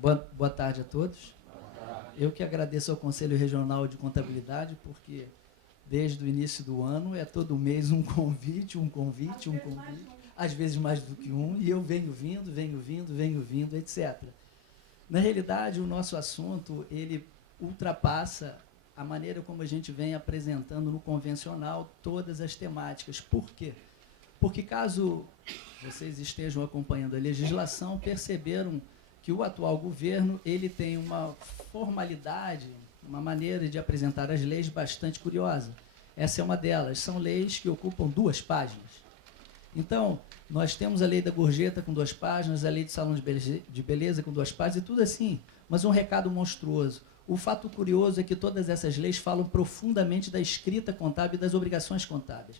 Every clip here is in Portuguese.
Boa tarde a todos. Eu que agradeço ao Conselho Regional de Contabilidade, porque desde o início do ano é todo mês um convite, às vezes mais do que um, e eu venho vindo, etc. Na realidade, o nosso assunto, ele ultrapassa a maneira como a gente vem apresentando no convencional todas as temáticas. Por quê? Porque caso vocês estejam acompanhando a legislação, perceberam que o atual governo ele tem uma formalidade, uma maneira de apresentar as leis bastante curiosa. Essa é uma delas. São leis que ocupam 2 páginas. Então, nós temos a lei da gorjeta com 2 páginas, a lei de salão de beleza com 2 páginas, e tudo assim, mas um recado monstruoso. O fato curioso é que todas essas leis falam profundamente da escrita contábil e das obrigações contábeis.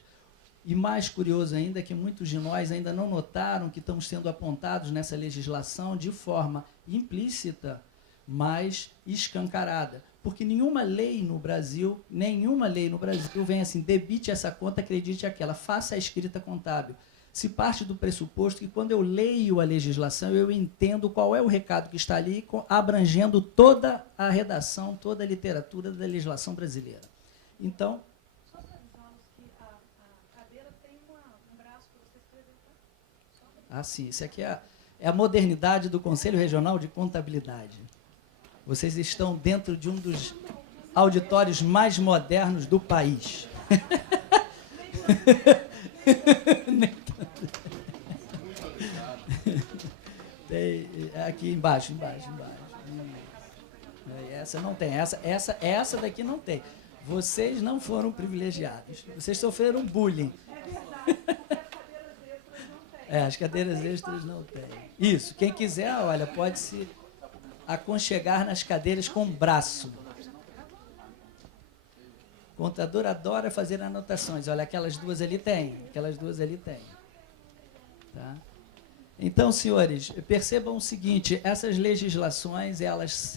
E mais curioso ainda é que muitos de nós ainda não notaram que estamos sendo apontados nessa legislação de forma implícita, mas escancarada. Porque nenhuma lei no Brasil vem assim, debite essa conta, acredite aquela, faça a escrita contábil. Se parte do pressuposto que quando eu leio a legislação, eu entendo qual é o recado que está ali, abrangendo toda a redação, toda a literatura da legislação brasileira. Então, sim, isso aqui é a modernidade do Conselho Regional de Contabilidade. Vocês estão dentro de um dos auditórios mais modernos do país. Aqui embaixo. Essa não tem, essa daqui não tem. Vocês não foram privilegiados, vocês sofreram bullying. As cadeiras extras não tem. Isso, quem quiser, olha, pode se aconchegar nas cadeiras com o braço. O contador adora fazer anotações. Olha, aquelas duas ali tem. Tá? Então, senhores, percebam o seguinte, essas legislações, elas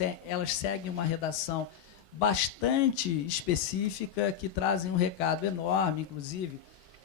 seguem uma redação bastante específica, que trazem um recado enorme, inclusive.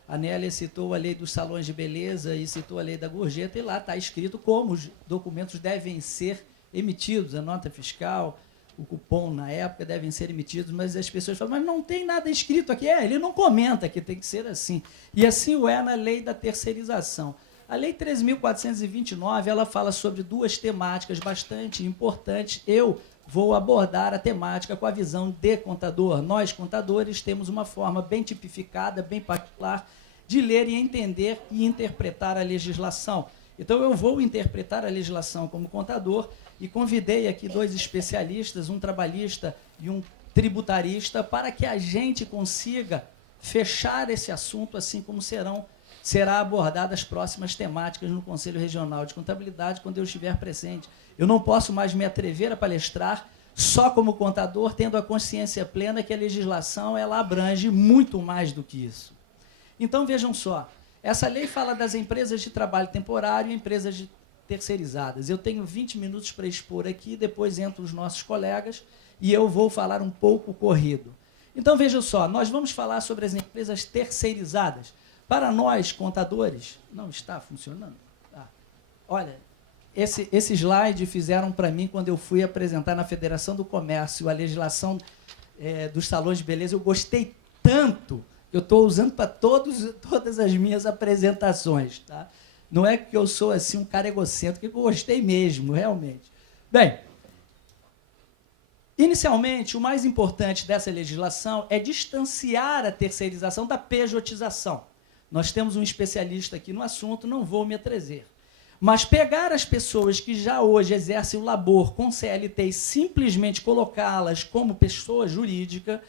A Nélia citou a lei dos salões de beleza e citou a lei da gorjeta, e lá está escrito como os documentos devem ser emitidos, a nota fiscal, o cupom na época devem ser emitidos, mas as pessoas falam, mas não tem nada escrito aqui. Ele não comenta que tem que ser assim. E assim o é na lei da terceirização. A lei 13.429, ela fala sobre 2 temáticas bastante importantes. Eu vou abordar a temática com a visão de contador. Nós, contadores, temos uma forma bem tipificada, bem particular, de ler e entender e interpretar a legislação. Então, eu vou interpretar a legislação como contador e convidei aqui 2 especialistas, um trabalhista e um tributarista, para que a gente consiga fechar esse assunto, assim como será abordada as próximas temáticas no Conselho Regional de Contabilidade, quando eu estiver presente. Eu não posso mais me atrever a palestrar só como contador, tendo a consciência plena que a legislação ela abrange muito mais do que isso. Então, vejam só, essa lei fala das empresas de trabalho temporário e empresas terceirizadas. Eu tenho 20 minutos para expor aqui, depois entram os nossos colegas e eu vou falar um pouco corrido. Então, vejam só, nós vamos falar sobre as empresas terceirizadas. Para nós, contadores, não está funcionando? Olha, esse slide fizeram para mim quando eu fui apresentar na Federação do Comércio a legislação dos salões de beleza. Eu gostei tanto que eu estou usando para todas as minhas apresentações. Tá? Não é que eu sou assim, um cara egocêntrico, que eu gostei mesmo, realmente. Bem, inicialmente, o mais importante dessa legislação é distanciar a terceirização da pejotização. Nós temos um especialista aqui no assunto, não vou me atrezer. Mas pegar as pessoas que já hoje exercem o labor com CLT e simplesmente colocá-las como pessoa jurídica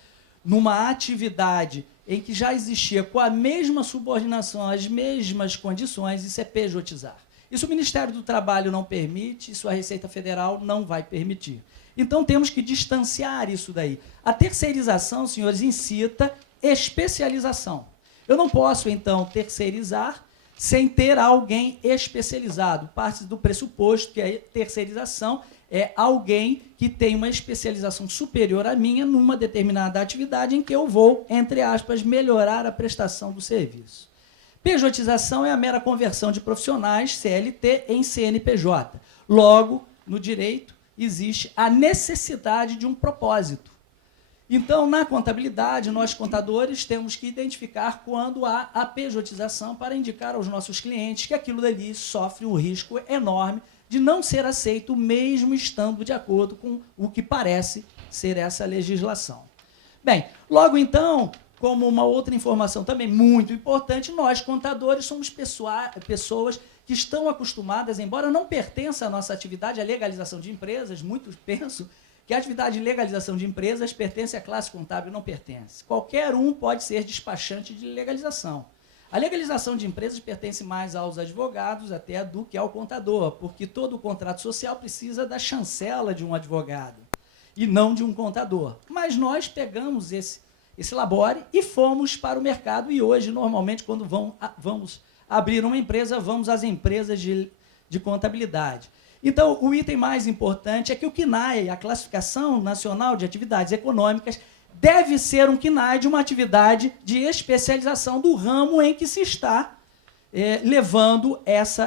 numa atividade em que já existia com a mesma subordinação, as mesmas condições, isso é pejotizar. Isso o Ministério do Trabalho não permite, isso a Receita Federal não vai permitir. Então, temos que distanciar isso daí. A terceirização, senhores, incita especialização. Eu não posso, então, terceirizar sem ter alguém especializado. Parte do pressuposto que a terceirização é alguém que tem uma especialização superior à minha numa determinada atividade em que eu vou, entre aspas, melhorar a prestação do serviço. Pejotização é a mera conversão de profissionais CLT em CNPJ. Logo, no direito, existe a necessidade de um propósito. Então, na contabilidade, nós contadores temos que identificar quando há a pejotização para indicar aos nossos clientes que aquilo dali sofre um risco enorme de não ser aceito, mesmo estando de acordo com o que parece ser essa legislação. Bem, logo então, como uma outra informação também muito importante, nós contadores somos pessoas que estão acostumadas, embora não pertença à nossa atividade, à legalização de empresas, muitos pensam que a atividade de legalização de empresas pertence à classe contábil, não pertence. Qualquer um pode ser despachante de legalização. A legalização de empresas pertence mais aos advogados até do que ao contador, porque todo contrato social precisa da chancela de um advogado e não de um contador. Mas nós pegamos esse labore e fomos para o mercado, e hoje, normalmente, quando vamos abrir uma empresa, vamos às empresas de contabilidade. Então, o item mais importante é que o CNAE, a Classificação Nacional de Atividades Econômicas, deve ser um CNAE de uma atividade de especialização do ramo em que se está levando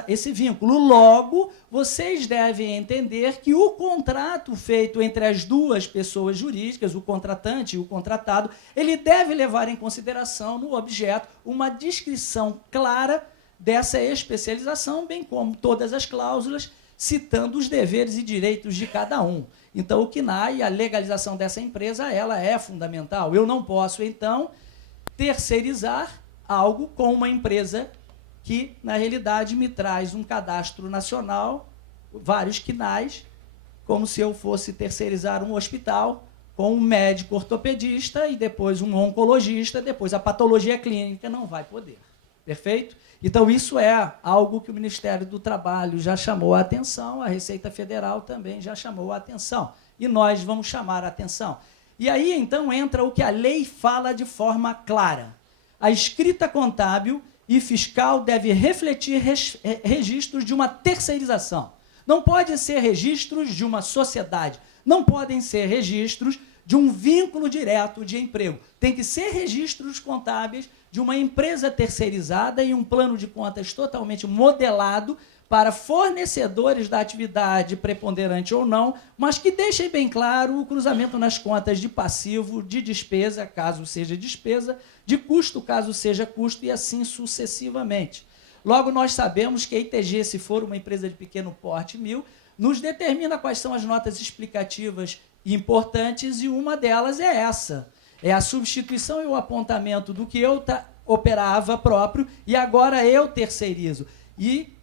esse vínculo. Logo, vocês devem entender que o contrato feito entre as duas pessoas jurídicas, o contratante e o contratado, ele deve levar em consideração no objeto uma descrição clara dessa especialização, bem como todas as cláusulas, citando os deveres e direitos de cada um. Então, o CNAE, a legalização dessa empresa, ela é fundamental. Eu não posso, então, terceirizar algo com uma empresa que, na realidade, me traz um cadastro nacional, vários CNAEs, como se eu fosse terceirizar um hospital com um médico ortopedista e depois um oncologista, depois a patologia clínica, não vai poder. Perfeito? Então, isso é algo que o Ministério do Trabalho já chamou a atenção, a Receita Federal também já chamou a atenção, e nós vamos chamar a atenção. E aí, então, entra o que a lei fala de forma clara. A escrita contábil e fiscal deve refletir registros de uma terceirização. Não pode ser registros de uma sociedade, não podem ser registros de um vínculo direto de emprego. Tem que ser registros contábeis de uma empresa terceirizada e um plano de contas totalmente modelado para fornecedores da atividade preponderante ou não, mas que deixem bem claro o cruzamento nas contas de passivo, de despesa, caso seja despesa, de custo, caso seja custo, e assim sucessivamente. Logo, nós sabemos que a ITG, se for uma empresa de pequeno porte, 1.000, nos determina quais são as notas explicativas importantes, e uma delas é essa. É a substituição e o apontamento do que eu operava próprio e agora eu terceirizo. E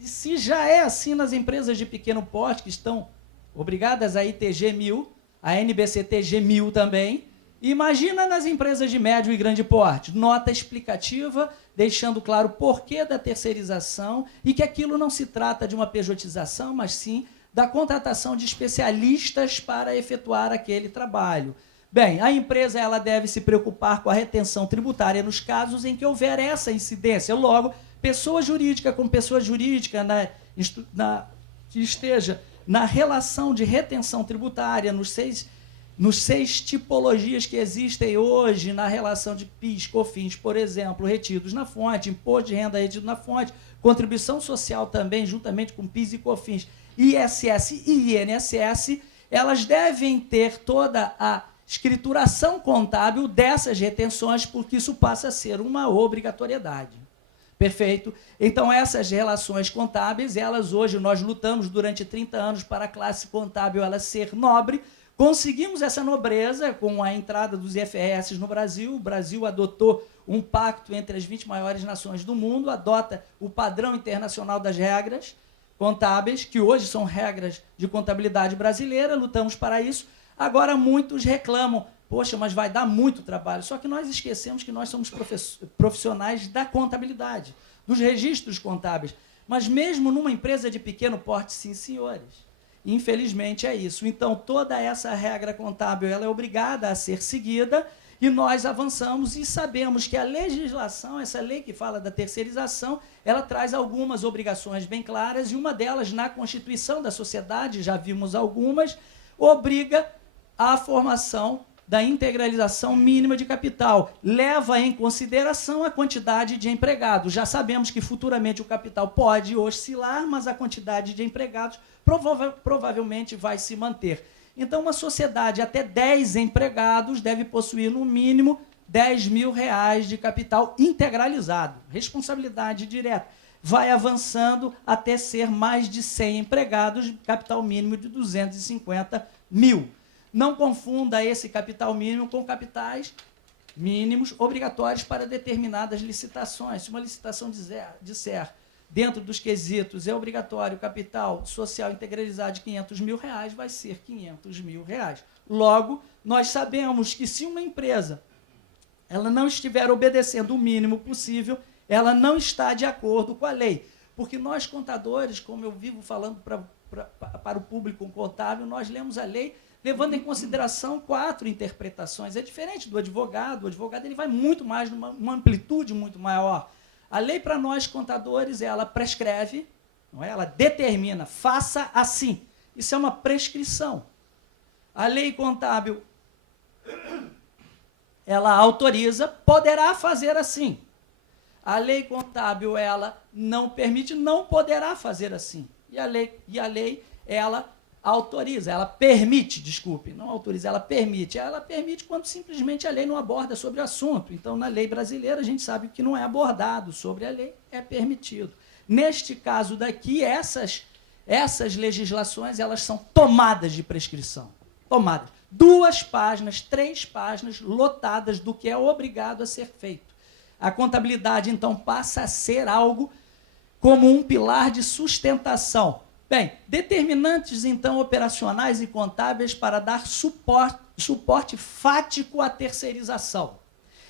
se já é assim nas empresas de pequeno porte, que estão obrigadas a ITG 1.000, a NBCTG 1.000 também, imagina nas empresas de médio e grande porte, nota explicativa, deixando claro o porquê da terceirização e que aquilo não se trata de uma pejotização, mas sim da contratação de especialistas para efetuar aquele trabalho. Bem, a empresa ela deve se preocupar com a retenção tributária nos casos em que houver essa incidência. Logo, pessoa jurídica com pessoa jurídica que esteja na relação de retenção tributária, nos seis tipologias que existem hoje na relação de PIS, COFINS, por exemplo, retidos na fonte, imposto de renda retido na fonte, contribuição social também, juntamente com PIS e COFINS, ISS e INSS, elas devem ter toda a escrituração contábil dessas retenções, porque isso passa a ser uma obrigatoriedade. Perfeito? Então, essas relações contábeis, elas hoje, nós lutamos durante 30 anos para a classe contábil ela ser nobre, conseguimos essa nobreza com a entrada dos IFRS no Brasil. O Brasil adotou um pacto entre as 20 maiores nações do mundo, adota o padrão internacional das regras contábeis, que hoje são regras de contabilidade brasileira, lutamos para isso. Agora, muitos reclamam, poxa, mas vai dar muito trabalho. Só que nós esquecemos que nós somos profissionais da contabilidade, dos registros contábeis. Mas mesmo numa empresa de pequeno porte, sim, senhores. Infelizmente é isso. Então, toda essa regra contábil ela é obrigada a ser seguida, e nós avançamos e sabemos que a legislação, essa lei que fala da terceirização, ela traz algumas obrigações bem claras, e uma delas, na Constituição da Sociedade, já vimos algumas, obriga a formação da integralização mínima de capital. Leva em consideração a quantidade de empregados. Já sabemos que futuramente o capital pode oscilar, mas a quantidade de empregados provavelmente vai se manter. Então, uma sociedade até 10 empregados deve possuir, no mínimo, R$10.000 de capital integralizado. Responsabilidade direta. Vai avançando até ser mais de 100 empregados, capital mínimo de 250 mil. Não confunda esse capital mínimo com capitais mínimos obrigatórios para determinadas licitações. Se uma licitação disser, dentro dos quesitos, é obrigatório capital social integralizado de R$500.000, vai ser R$500.000. Logo, nós sabemos que se uma empresa ela não estiver obedecendo o mínimo possível, ela não está de acordo com a lei. Porque nós, contadores, como eu vivo falando para o público contábil, nós lemos a lei levando em consideração 4 interpretações. É diferente do advogado. O advogado ele vai muito mais, numa amplitude muito maior. A lei, para nós, contadores, ela prescreve, não é? Ela determina, faça assim. Isso é uma prescrição. A lei contábil, ela autoriza, poderá fazer assim. A lei contábil, ela não permite, não poderá fazer assim. E a lei ela autoriza, ela permite, desculpe, não autoriza, ela permite. Ela permite quando simplesmente a lei não aborda sobre o assunto. Então, na lei brasileira, a gente sabe que não é abordado sobre a lei, é permitido. Neste caso daqui, essas legislações, elas são tomadas de prescrição. Tomadas. 2 páginas, 3 páginas lotadas do que é obrigado a ser feito. A contabilidade, então, passa a ser algo como um pilar de sustentação. Bem, determinantes, então, operacionais e contábeis para dar suporte fático à terceirização.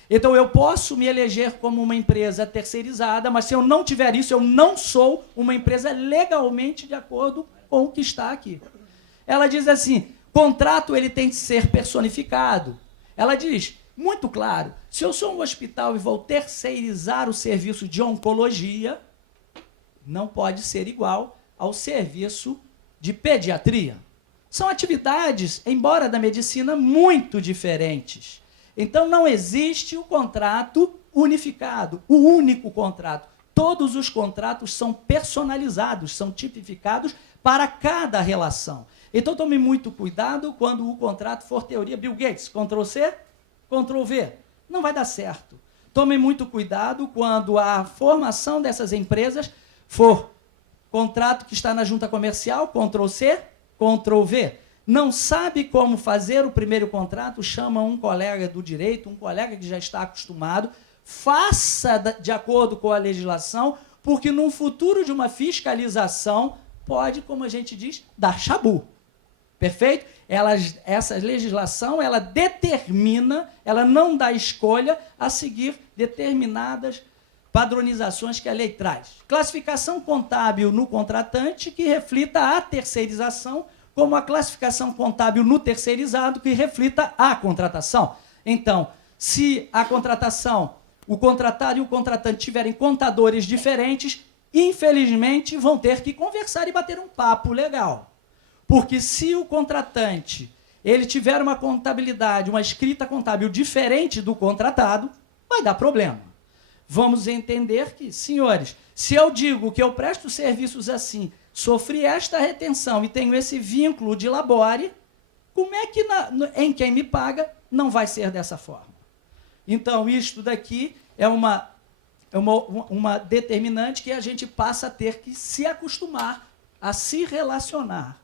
Então, eu posso me eleger como uma empresa terceirizada, mas se eu não tiver isso, eu não sou uma empresa legalmente de acordo com o que está aqui. Ela diz assim, contrato ele tem que ser personificado. Ela diz, muito claro, se eu sou um hospital e vou terceirizar o serviço de oncologia, não pode ser igual ao serviço de pediatria. São atividades, embora da medicina, muito diferentes. Então, não existe o contrato unificado, o único contrato. Todos os contratos são personalizados, são tipificados para cada relação. Então, tome muito cuidado quando o contrato for teoria Bill Gates, Ctrl+C, Ctrl+V. Não vai dar certo. Tome muito cuidado quando a formação dessas empresas for contrato que está na junta comercial, Ctrl+C, Ctrl+V. Não sabe como fazer o primeiro contrato, chama um colega do direito, um colega que já está acostumado, faça de acordo com a legislação, porque num futuro de uma fiscalização pode, como a gente diz, dar chabu. Perfeito? Essa legislação, ela determina, ela não dá escolha a seguir determinadas padronizações que a lei traz. Classificação contábil no contratante, que reflita a terceirização, como a classificação contábil no terceirizado, que reflita a contratação. Então, se a contratação, o contratado e o contratante tiverem contadores diferentes, infelizmente vão ter que conversar e bater um papo legal. Porque se o contratante ele tiver uma contabilidade, uma escrita contábil diferente do contratado, vai dar problema. Vamos entender que, senhores, se eu digo que eu presto serviços assim, sofri esta retenção e tenho esse vínculo de labore, como é que em quem me paga não vai ser dessa forma? Então, isto daqui é uma determinante que a gente passa a ter que se acostumar a se relacionar.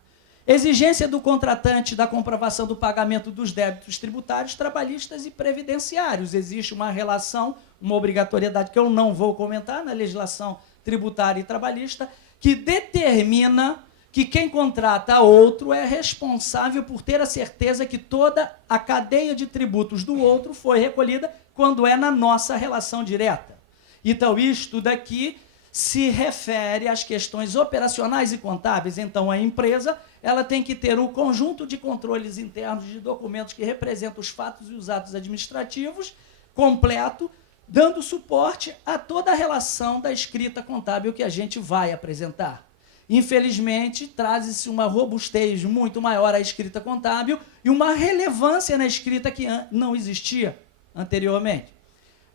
Exigência do contratante da comprovação do pagamento dos débitos tributários, trabalhistas e previdenciários. Existe uma relação, uma obrigatoriedade que eu não vou comentar na legislação tributária e trabalhista, que determina que quem contrata outro é responsável por ter a certeza que toda a cadeia de tributos do outro foi recolhida quando é na nossa relação direta. Então, isto daqui se refere às questões operacionais e contábeis. Então, a empresa ela tem que ter um conjunto de controles internos de documentos que representam os fatos e os atos administrativos completo, dando suporte a toda a relação da escrita contábil que a gente vai apresentar. Infelizmente, traz-se uma robustez muito maior à escrita contábil e uma relevância na escrita que não existia anteriormente.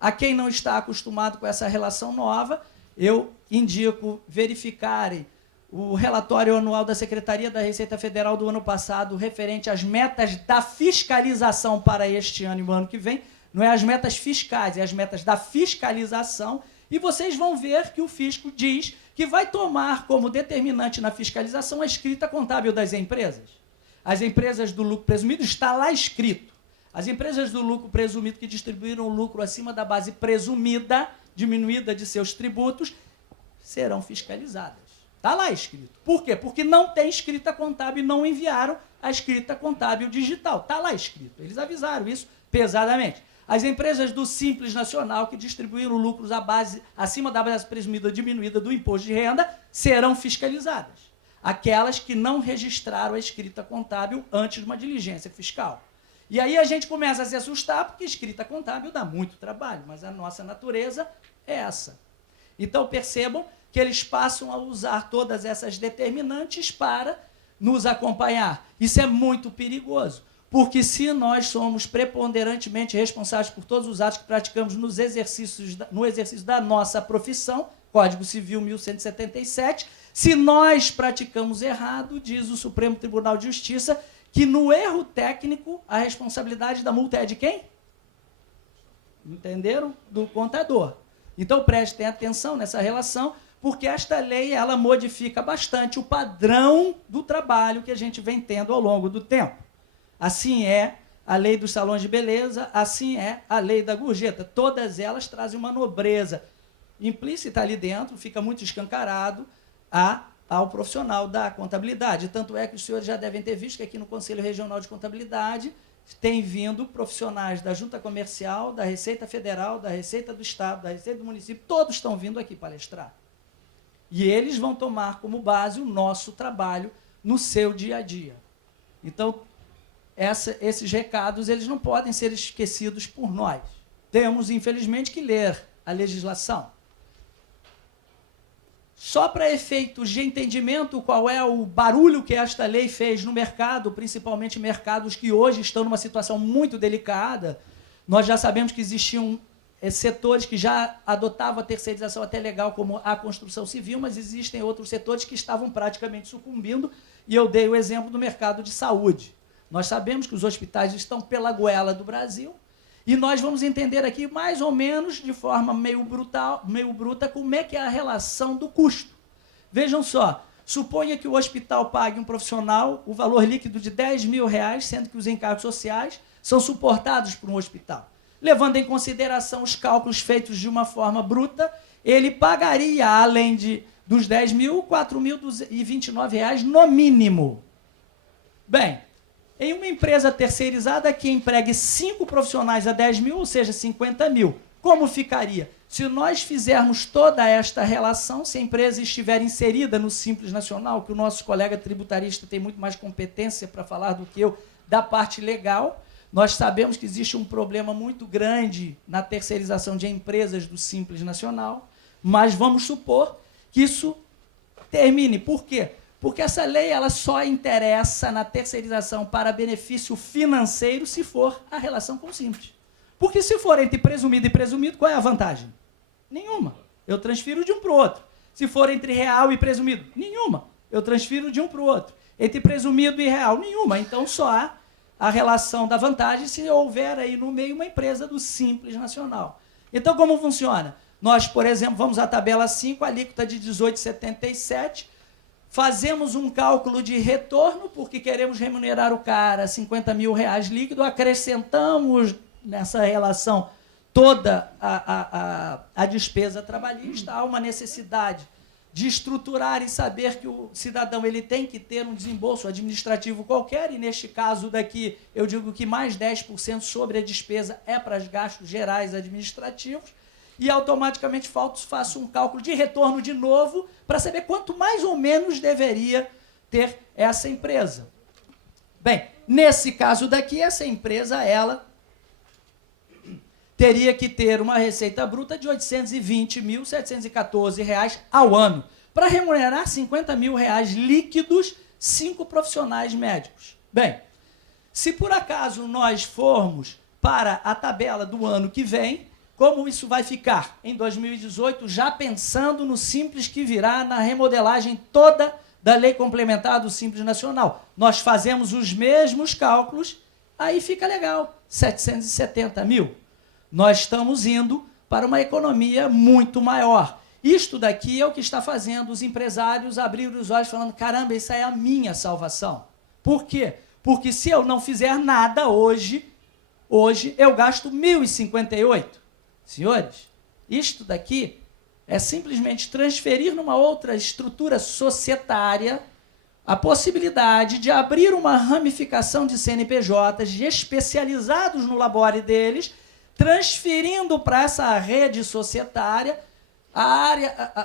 A quem não está acostumado com essa relação nova, eu indico verificarem o relatório anual da Secretaria da Receita Federal do ano passado, referente às metas da fiscalização para este ano e o ano que vem. Não é as metas fiscais, é as metas da fiscalização. E vocês vão ver que o fisco diz que vai tomar como determinante na fiscalização a escrita contábil das empresas. As empresas do lucro presumido, está lá escrito. As empresas do lucro presumido que distribuíram o lucro acima da base presumida, diminuída de seus tributos, serão fiscalizadas. Está lá escrito. Por quê? Porque não tem escrita contábil e não enviaram a escrita contábil digital. Está lá escrito. Eles avisaram isso pesadamente. As empresas do Simples Nacional que distribuíram lucros acima da base presumida diminuída do imposto de renda serão fiscalizadas. Aquelas que não registraram a escrita contábil antes de uma diligência fiscal. E aí a gente começa a se assustar porque escrita contábil dá muito trabalho, mas a nossa natureza é essa. Então percebam que eles passam a usar todas essas determinantes para nos acompanhar. Isso é muito perigoso, porque se nós somos preponderantemente responsáveis por todos os atos que praticamos no exercício da nossa profissão, Código Civil 1177, se nós praticamos errado, diz o Supremo Tribunal de Justiça, que no erro técnico a responsabilidade da multa é de quem? Entenderam? Do contador. Então prestem atenção nessa relação, porque esta lei ela modifica bastante o padrão do trabalho que a gente vem tendo ao longo do tempo. Assim é a lei dos salões de beleza, assim é a lei da gorjeta. Todas elas trazem uma nobreza implícita ali dentro, fica muito escancarado ao profissional da contabilidade. Tanto é que os senhores já devem ter visto que aqui no Conselho Regional de Contabilidade tem vindo profissionais da Junta Comercial, da Receita Federal, da Receita do Estado, da Receita do Município, todos estão vindo aqui palestrar. E eles vão tomar como base o nosso trabalho no seu dia a dia. Então, esses recados eles não podem ser esquecidos por nós. Temos, infelizmente, que ler a legislação. Só para efeitos de entendimento qual é o barulho que esta lei fez no mercado, principalmente mercados que hoje estão numa situação muito delicada, nós já sabemos que existiam setores que já adotavam a terceirização até legal, como a construção civil, mas existem outros setores que estavam praticamente sucumbindo, e eu dei o exemplo do mercado de saúde. Nós sabemos que os hospitais estão pela goela do Brasil, e nós vamos entender aqui, mais ou menos, de forma meio bruta, como é que é a relação do custo. Vejam só, suponha que o hospital pague um profissional o valor líquido de R$10.000, sendo que os encargos sociais são suportados por um hospital. Levando em consideração os cálculos feitos de uma forma bruta, ele pagaria, além dos 10 mil, R$4.029 no mínimo. Bem, em uma empresa terceirizada que empregue 5 profissionais a 10 mil, ou seja, 50 mil, como ficaria? Se nós fizermos toda esta relação, se a empresa estiver inserida no Simples Nacional, que o nosso colega tributarista tem muito mais competência para falar do que eu, da parte legal, nós sabemos que existe um problema muito grande na terceirização de empresas do Simples Nacional, mas vamos supor que isso termine. Por quê? Porque essa lei ela só interessa na terceirização para benefício financeiro se for a relação com o Simples. Porque se for entre presumido e presumido, qual é a vantagem? Nenhuma. Eu transfiro de um para o outro. Se for entre real e presumido, nenhuma. Eu transfiro de um para o outro. Entre presumido e real, nenhuma. Então só há a relação da vantagem se houver aí no meio uma empresa do Simples Nacional. Então como funciona? Nós, por exemplo, vamos à tabela 5, alíquota de 18,77, fazemos um cálculo de retorno, porque queremos remunerar o cara R$50 mil líquido, acrescentamos nessa relação toda a despesa trabalhista, há uma necessidade de estruturar e saber que o cidadão ele tem que ter um desembolso administrativo qualquer, e neste caso daqui eu digo que mais 10% sobre a despesa é para os gastos gerais administrativos, e automaticamente faço um cálculo de retorno de novo para saber quanto mais ou menos deveria ter essa empresa. Bem, nesse caso daqui, essa empresa, ela teria que ter uma receita bruta de R$820.714 ao ano. para remunerar 50 mil reais líquidos 5 profissionais médicos. Bem, se por acaso nós formos para a tabela do ano que vem, como isso vai ficar em 2018, já pensando no Simples que virá na remodelagem toda da Lei Complementar do Simples Nacional. Nós fazemos os mesmos cálculos, aí fica legal, 770 mil. Nós estamos indo para uma economia muito maior. Isto daqui é o que está fazendo os empresários abrir os olhos falando, caramba, isso é a minha salvação. Por quê? Porque se eu não fizer nada hoje eu gasto 1.058. Senhores, isto daqui é simplesmente transferir numa outra estrutura societária a possibilidade de abrir uma ramificação de CNPJs especializados no labore deles, transferindo para essa rede societária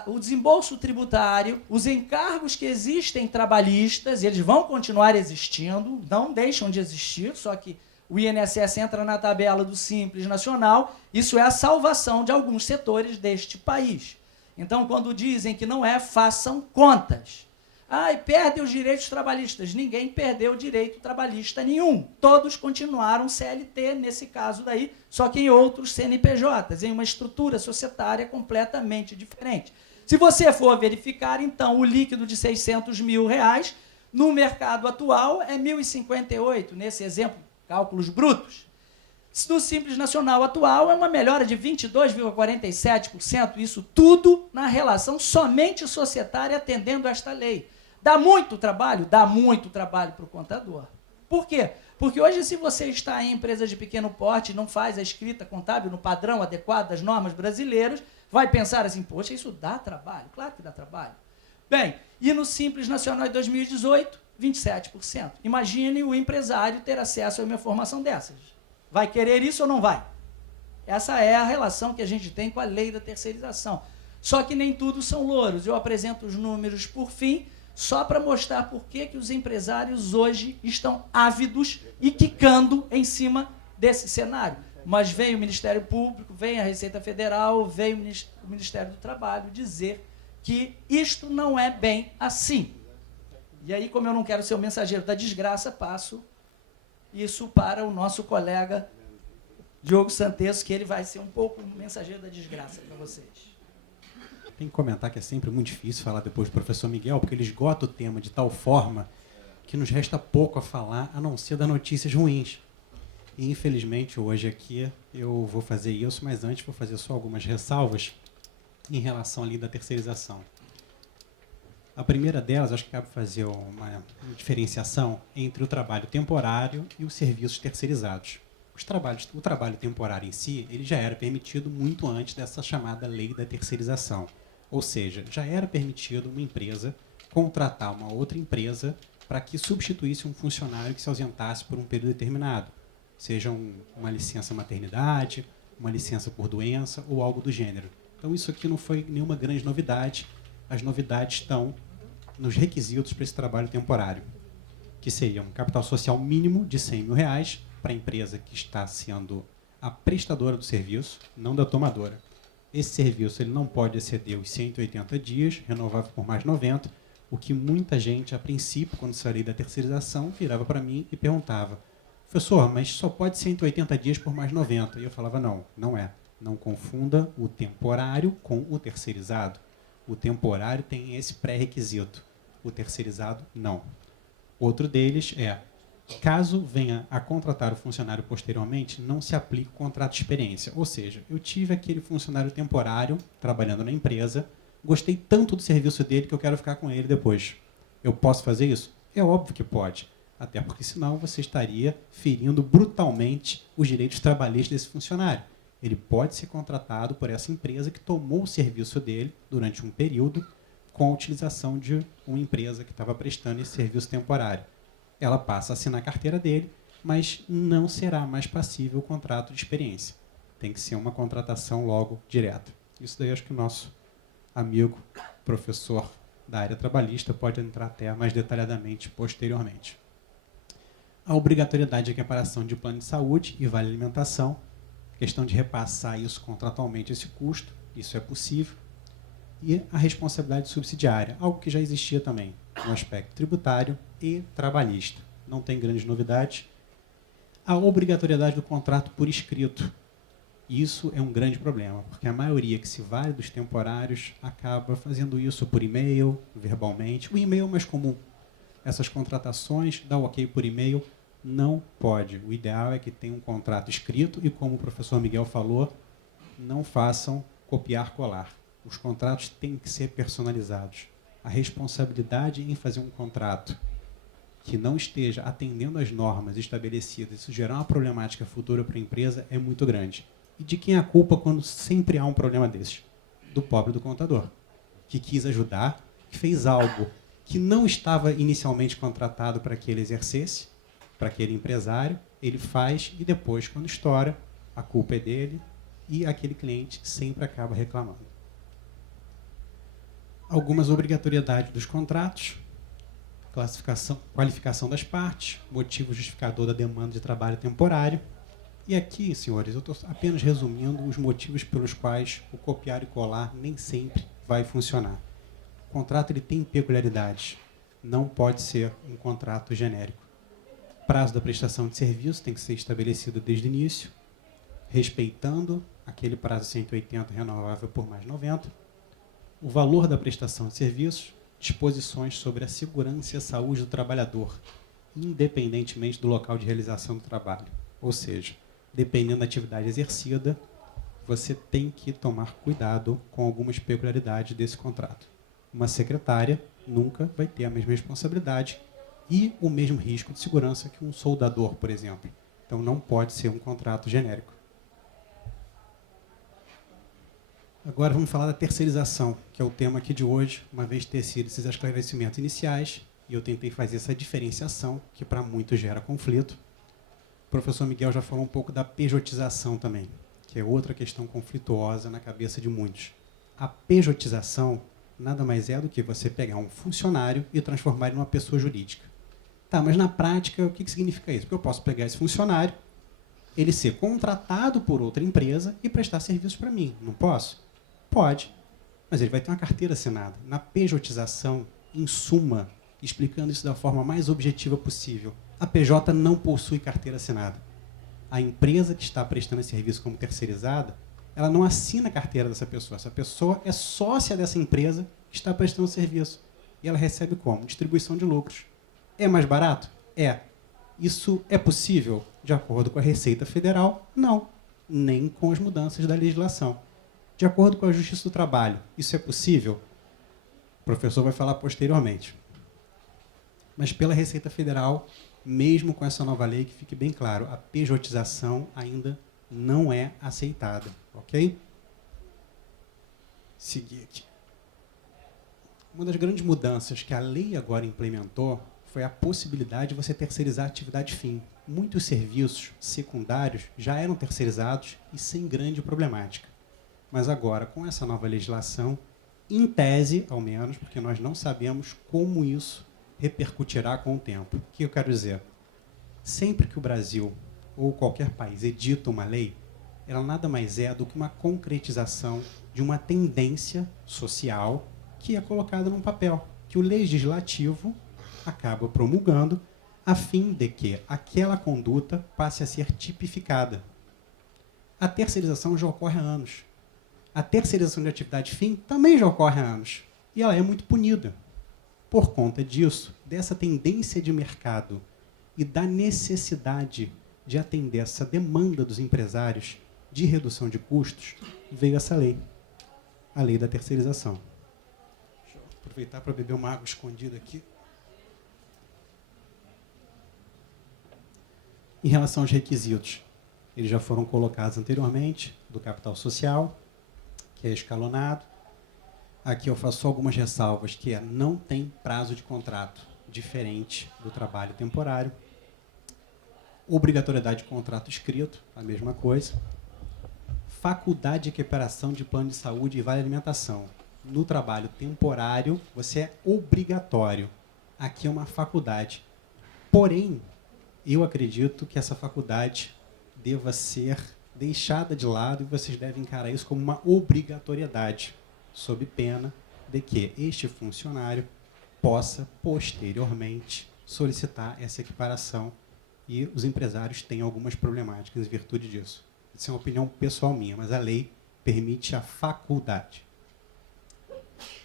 o desembolso tributário, os encargos que existem trabalhistas, eles vão continuar existindo, não deixam de existir, só que o INSS entra na tabela do Simples Nacional, isso é a salvação de alguns setores deste país. Então, quando dizem que não é, façam contas. E perdem os direitos trabalhistas. Ninguém perdeu direito trabalhista nenhum. Todos continuaram CLT, nesse caso daí, só que em outros CNPJs, em uma estrutura societária completamente diferente. Se você for verificar, então, o líquido de 600 mil reais, no mercado atual, é 1.058, nesse exemplo, cálculos brutos. No Simples Nacional atual, é uma melhora de 22,47%, isso tudo na relação somente societária atendendo a esta lei. Dá muito trabalho? Dá muito trabalho para o contador. Por quê? Porque hoje, se você está em empresa de pequeno porte e não faz a escrita contábil no padrão adequado das normas brasileiras, vai pensar assim, poxa, isso dá trabalho? Claro que dá trabalho. Bem, e no Simples Nacional de 2018, 27%. Imagine o empresário ter acesso a uma informação dessas. Vai querer isso ou não vai? Essa é a relação que a gente tem com a lei da terceirização. Só que nem tudo são louros. Eu apresento os números por fim, só para mostrar por que os empresários hoje estão ávidos e quicando em cima desse cenário. Mas vem o Ministério Público, vem a Receita Federal, vem o Ministério do Trabalho dizer que isto não é bem assim. E aí, como eu não quero ser o mensageiro da desgraça, passo isso para o nosso colega Diogo Santesso, que ele vai ser um pouco o mensageiro da desgraça para vocês. Tem que comentar que é sempre muito difícil falar depois do professor Miguel, porque ele esgota o tema de tal forma que nos resta pouco a falar, a não ser das notícias ruins. E, infelizmente, hoje aqui eu vou fazer isso, mas antes vou fazer só algumas ressalvas em relação à lei da terceirização. A primeira delas, acho que cabe fazer uma diferenciação entre o trabalho temporário e os serviços terceirizados. O trabalho temporário em si, ele já era permitido muito antes dessa chamada lei da terceirização. Ou seja, já era permitido uma empresa contratar uma outra empresa para que substituísse um funcionário que se ausentasse por um período determinado. Seja uma licença maternidade, uma licença por doença ou algo do gênero. Então isso aqui não foi nenhuma grande novidade. As novidades estão nos requisitos para esse trabalho temporário, que seria um capital social mínimo de 100 mil reais para a empresa que está sendo a prestadora do serviço, não da tomadora. Esse serviço ele não pode exceder os 180 dias, renovável por mais 90, o que muita gente, a princípio, quando saiu da terceirização, virava para mim e perguntava, professor, mas só pode 180 dias por mais 90. E eu falava, não é. Não confunda o temporário com o terceirizado. O temporário tem esse pré-requisito. O terceirizado, não. Outro deles é, caso venha a contratar o funcionário posteriormente, não se aplica o contrato de experiência. Ou seja, eu tive aquele funcionário temporário trabalhando na empresa, gostei tanto do serviço dele que eu quero ficar com ele depois. Eu posso fazer isso? É óbvio que pode. Até porque senão você estaria ferindo brutalmente os direitos trabalhistas desse funcionário. Ele pode ser contratado por essa empresa que tomou o serviço dele durante um período com a utilização de uma empresa que estava prestando esse serviço temporário. Ela passa a assinar a carteira dele, mas não será mais passível o contrato de experiência. Tem que ser uma contratação logo direta. Isso daí acho que o nosso amigo, professor da área trabalhista, pode entrar até mais detalhadamente posteriormente. A obrigatoriedade de equiparação de plano de saúde e vale alimentação, questão de repassar isso contratualmente, esse custo, isso é possível. e a responsabilidade subsidiária, algo que já existia também no aspecto tributário e trabalhista. Não tem grandes novidades. A obrigatoriedade do contrato por escrito. Isso é um grande problema, porque a maioria que se vale dos temporários acaba fazendo isso por e-mail, verbalmente. O e-mail é mais comum. Essas contratações, dá o ok por e-mail, não pode. O ideal é que tenha um contrato escrito e, como o professor Miguel falou, não façam copiar-colar. Os contratos têm que ser personalizados. A responsabilidade em fazer um contrato que não esteja atendendo às normas estabelecidas, isso gerar uma problemática futura para a empresa, é muito grande. E de quem é a culpa quando sempre há um problema desse? Do pobre do contador, que quis ajudar, que fez algo que não estava inicialmente contratado para que ele exercesse, para aquele empresário, ele faz e depois, quando estoura, a culpa é dele e aquele cliente sempre acaba reclamando. Algumas obrigatoriedades dos contratos, qualificação das partes, motivo justificador da demanda de trabalho temporário. E aqui, senhores, eu estou apenas resumindo os motivos pelos quais o copiar e colar nem sempre vai funcionar. O contrato ele tem peculiaridades, não pode ser um contrato genérico. Prazo da prestação de serviço tem que ser estabelecido desde o início, respeitando aquele prazo de 180 renovável por mais 90. O valor da prestação de serviços, disposições sobre a segurança e a saúde do trabalhador, independentemente do local de realização do trabalho. Ou seja, dependendo da atividade exercida, você tem que tomar cuidado com algumas peculiaridades desse contrato. Uma secretária nunca vai ter a mesma responsabilidade e o mesmo risco de segurança que um soldador, por exemplo. Então, não pode ser um contrato genérico. Agora vamos falar da terceirização, que é o tema aqui de hoje, uma vez tecido esses esclarecimentos iniciais, e eu tentei fazer essa diferenciação, que para muitos gera conflito. O professor Miguel já falou um pouco da pejotização também, que é outra questão conflituosa na cabeça de muitos. A pejotização nada mais é do que você pegar um funcionário e transformar ele numa pessoa jurídica. Tá, mas na prática, o que significa isso? Porque eu posso pegar esse funcionário, ele ser contratado por outra empresa e prestar serviços para mim. Não posso? Pode, mas ele vai ter uma carteira assinada. Na pejotização, em suma, explicando isso da forma mais objetiva possível, a PJ não possui carteira assinada. A empresa que está prestando esse serviço como terceirizada, ela não assina a carteira dessa pessoa. Essa pessoa é sócia dessa empresa que está prestando o serviço. E ela recebe como? Distribuição de lucros. É mais barato? É. Isso é possível? De acordo com a Receita Federal? Não. Nem com as mudanças da legislação. De acordo com a Justiça do Trabalho, isso é possível? O professor vai falar posteriormente. Mas pela Receita Federal, mesmo com essa nova lei, que fique bem claro, a pejotização ainda não é aceitada, ok? Seguir aqui. Uma das grandes mudanças que a lei agora implementou foi a possibilidade de você terceirizar a atividade fim. Muitos serviços secundários já eram terceirizados e sem grande problemática. Mas agora, com essa nova legislação, em tese, ao menos, porque nós não sabemos como isso repercutirá com o tempo. O que eu quero dizer? Sempre que o Brasil ou qualquer país edita uma lei, ela nada mais é do que uma concretização de uma tendência social que é colocada num papel, que o legislativo acaba promulgando a fim de que aquela conduta passe a ser tipificada. A terceirização já ocorre há anos. A terceirização de atividade fim também já ocorre há anos. E ela é muito punida. Por conta disso, dessa tendência de mercado e da necessidade de atender essa demanda dos empresários de redução de custos, veio essa lei, a lei da terceirização. Deixa eu aproveitar para beber uma água escondida aqui. Em relação aos requisitos, eles já foram colocados anteriormente, do capital social, que é escalonado. Aqui eu faço só algumas ressalvas, que é não tem prazo de contrato diferente do trabalho temporário. Obrigatoriedade de contrato escrito, a mesma coisa. Faculdade de equiparação de plano de saúde e vale alimentação. No trabalho temporário, você é obrigatório. Aqui é uma faculdade. Porém, eu acredito que essa faculdade deva ser deixada de lado e vocês devem encarar isso como uma obrigatoriedade. sob pena de que este funcionário possa, posteriormente, solicitar essa equiparação e os empresários têm algumas problemáticas em virtude disso. Isso é uma opinião pessoal minha, mas a lei permite a faculdade.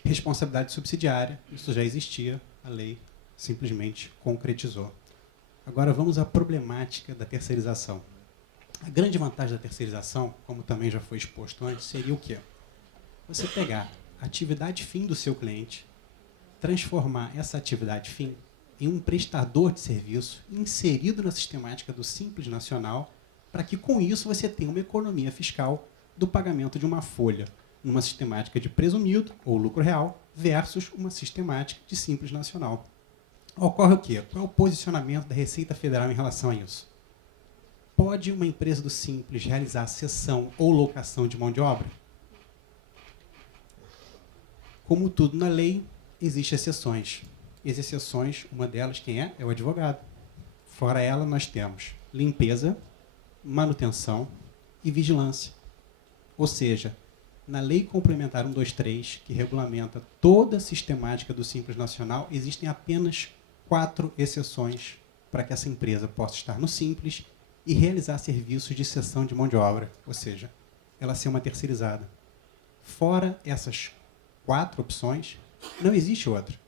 Responsabilidade subsidiária, isso já existia, a lei simplesmente concretizou. Agora vamos à problemática da terceirização. A grande vantagem da terceirização, como também já foi exposto antes, seria o quê? Você pegar a atividade fim do seu cliente, transformar essa atividade fim em um prestador de serviço inserido na sistemática do Simples Nacional, para que com isso você tenha uma economia fiscal do pagamento de uma folha numa sistemática de presumido ou lucro real versus uma sistemática de Simples Nacional. Ocorre o quê? Qual é o posicionamento da Receita Federal em relação a isso? Pode uma empresa do Simples realizar cessão ou locação de mão de obra? Como tudo na lei, existem exceções. E as exceções, uma delas, quem é? É o advogado. Fora ela, nós temos limpeza, manutenção e vigilância. Ou seja, na Lei Complementar 123, que regulamenta toda a sistemática do Simples Nacional, existem apenas 4 exceções para que essa empresa possa estar no Simples e realizar serviços de cessão de mão de obra, ou seja, ela ser uma terceirizada. Fora essas 4 opções, não existe outra.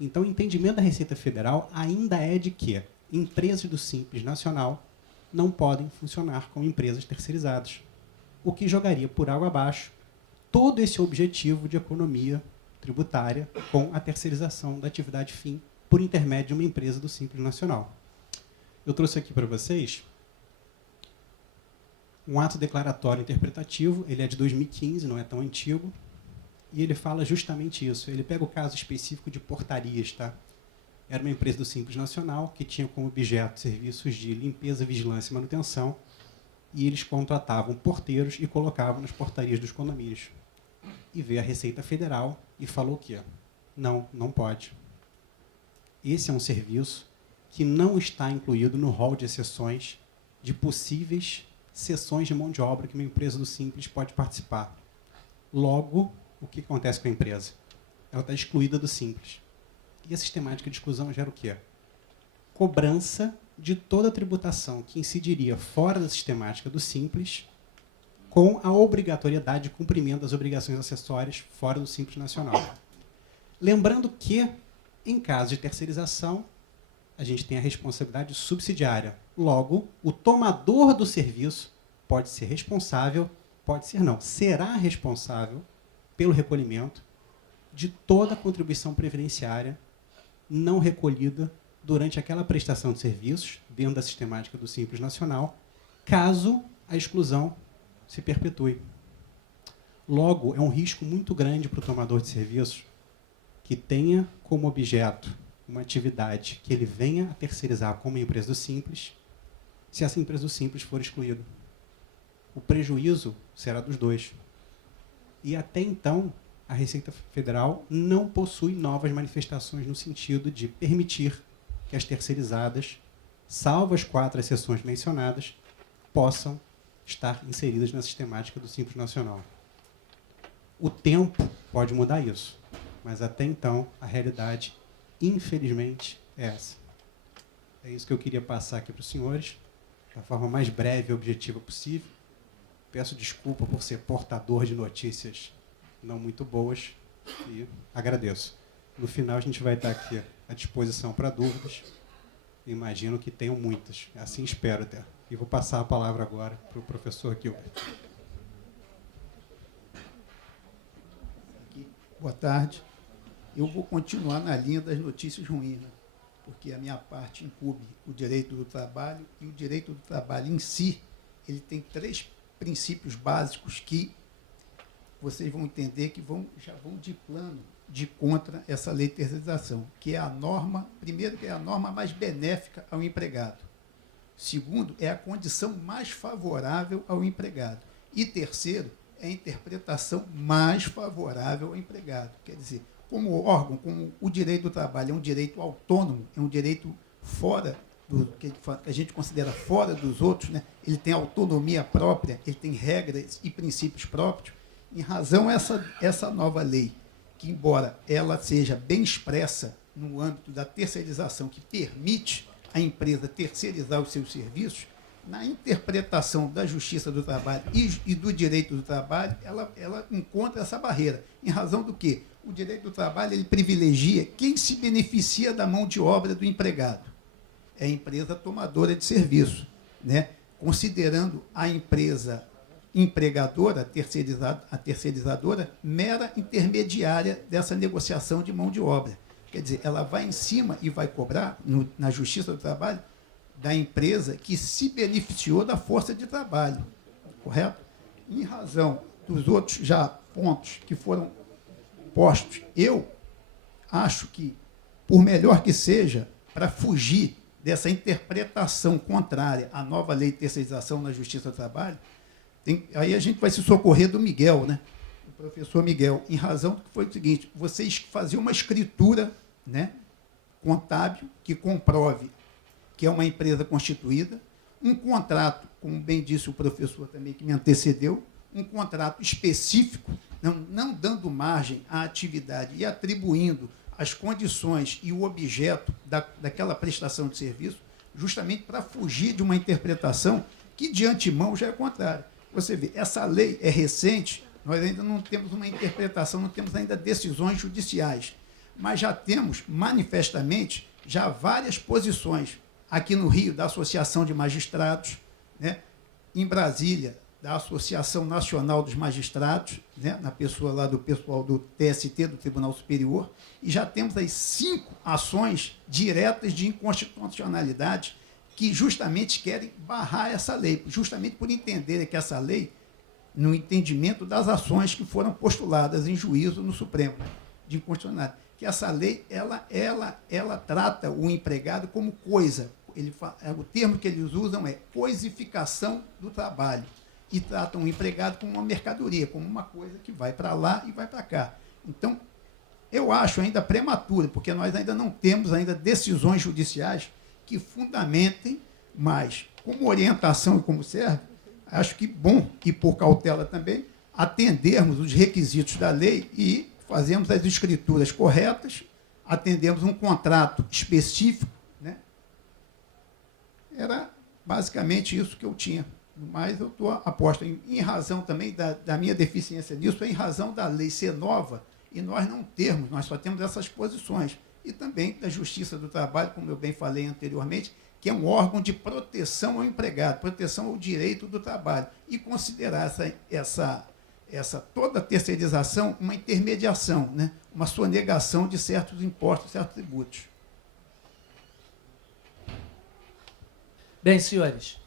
Então, o entendimento da Receita Federal ainda é de que empresas do Simples Nacional não podem funcionar como empresas terceirizadas, o que jogaria por água abaixo todo esse objetivo de economia tributária com a terceirização da atividade fim por intermédio de uma empresa do Simples Nacional. Eu trouxe aqui para vocês um ato declaratório interpretativo, ele é de 2015, não é tão antigo, e ele fala justamente isso. Ele pega o caso específico de portarias, tá? Era uma empresa do Simples Nacional que tinha como objeto serviços de limpeza, vigilância e manutenção, e eles contratavam porteiros e colocavam nas portarias dos condomínios. E veio a Receita Federal e falou o quê? Não, não pode. Esse é um serviço que não está incluído no rol de exceções de possíveis cessões de mão de obra que uma empresa do Simples pode participar. Logo, o que acontece com a empresa? Ela está excluída do Simples. E a sistemática de exclusão gera o quê? Cobrança de toda a tributação que incidiria fora da sistemática do Simples, com a obrigatoriedade de cumprimento das obrigações acessórias fora do Simples Nacional. Lembrando que, em caso de terceirização, a gente tem a responsabilidade subsidiária. Logo, o tomador do serviço pode ser responsável, pode ser não, será responsável pelo recolhimento de toda a contribuição previdenciária não recolhida durante aquela prestação de serviços, dentro da sistemática do Simples Nacional, caso a exclusão se perpetue. Logo, é um risco muito grande para o tomador de serviços que tenha como objeto uma atividade que ele venha a terceirizar como empresa do Simples, se essa empresa do Simples for excluída. O prejuízo será dos dois. E até então, a Receita Federal não possui novas manifestações no sentido de permitir que as terceirizadas, salvo as 4 exceções mencionadas, possam estar inseridas na sistemática do Simples Nacional. O tempo pode mudar isso, mas até então a realidade, infelizmente, é essa. É isso que eu queria passar aqui para os senhores, da forma mais breve e objetiva possível. Peço desculpa por ser portador de notícias não muito boas e agradeço. No final, a gente vai estar aqui à disposição para dúvidas. Imagino que tenham muitas. Assim espero até. E vou passar a palavra agora para o professor Gilbert. Boa tarde. Eu vou continuar na linha das notícias ruins, né? Porque a minha parte incube o direito do trabalho, e o direito do trabalho em si, ele tem 3 princípios básicos que vocês vão entender que já vão de plano de contra essa lei de terceirização, que é a norma, primeiro, que é a norma mais benéfica ao empregado. Segundo, é a condição mais favorável ao empregado. E terceiro, é a interpretação mais favorável ao empregado. Quer dizer, como órgão, como o direito do trabalho é um direito autônomo, é um direito fora do que a gente considera fora dos outros, né? Ele tem autonomia própria, ele tem regras e princípios próprios. Em razão a essa nova lei, que embora ela seja bem expressa no âmbito da terceirização, que permite a empresa terceirizar os seus serviços, na interpretação da Justiça do Trabalho e do Direito do Trabalho, ela encontra essa barreira. Em razão do quê? O Direito do Trabalho ele privilegia quem se beneficia da mão de obra do empregado. É a empresa tomadora de serviço, né? Considerando a empresa empregadora, a terceirizadora, mera intermediária dessa negociação de mão de obra. Quer dizer, ela vai em cima e vai cobrar, na Justiça do Trabalho, da empresa que se beneficiou da força de trabalho, correto? Em razão dos outros já pontos que foram postos, eu acho que, por melhor que seja, para fugir dessa interpretação contrária à nova lei de terceirização na Justiça do Trabalho, aí a gente vai se socorrer do Miguel, né? O professor Miguel, em razão do que foi o seguinte: vocês faziam uma escritura, né, contábil que comprove que é uma empresa constituída, um contrato, como bem disse o professor também que me antecedeu, um contrato específico, não dando margem à atividade e atribuindo as condições e o objeto daquela prestação de serviço, justamente para fugir de uma interpretação que, de antemão, já é contrária. Você vê, essa lei é recente, nós ainda não temos uma interpretação, não temos ainda decisões judiciais, mas já temos, manifestamente, já várias posições. Aqui no Rio, da Associação de Magistrados, né? Em Brasília, da Associação Nacional dos Magistrados, né? Na pessoa lá do pessoal do TST, do Tribunal Superior, e já temos aí 5 ações diretas de inconstitucionalidade que justamente querem barrar essa lei, justamente por entenderem que essa lei, no entendimento das ações que foram postuladas em juízo no Supremo, de inconstitucionalidade, que essa lei ela trata o empregado como coisa. O termo que eles usam é coisificação do trabalho, e tratam o empregado como uma mercadoria, como uma coisa que vai para lá e vai para cá. Então, eu acho ainda prematuro, porque nós ainda não temos ainda decisões judiciais que fundamentem, mas como orientação e como serve, acho que bom, e por cautela também, atendermos os requisitos da lei e fazermos as escrituras corretas, atendemos um contrato específico, né? Era basicamente isso que eu tinha. Mas eu aposto, em razão também da minha deficiência nisso, em razão da lei ser nova e nós não termos, nós só temos essas posições. E também da Justiça do Trabalho, como eu bem falei anteriormente, que é um órgão de proteção ao empregado, proteção ao direito do trabalho, e considerar toda a terceirização uma intermediação, né? Uma sonegação de certos impostos, certos tributos. Bem, senhores,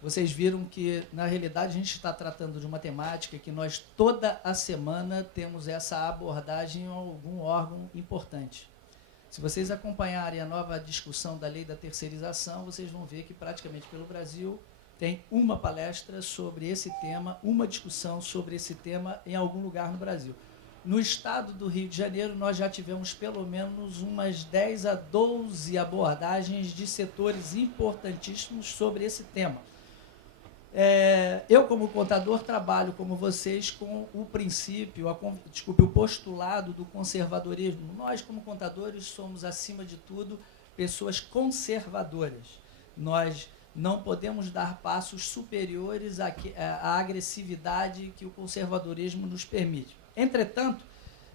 vocês viram que, na realidade, a gente está tratando de uma temática que nós, toda a semana, temos essa abordagem em algum órgão importante. Se vocês acompanharem a nova discussão da lei da terceirização, vocês vão ver que, praticamente pelo Brasil, tem uma palestra sobre esse tema, uma discussão sobre esse tema em algum lugar no Brasil. No estado do Rio de Janeiro, nós já tivemos pelo menos umas 10 a 12 abordagens de setores importantíssimos sobre esse tema. Eu, como contador, trabalho, como vocês, com o princípio, o postulado do conservadorismo. Nós, como contadores, somos, acima de tudo, pessoas conservadoras. Nós não podemos dar passos superiores à agressividade que o conservadorismo nos permite. Entretanto,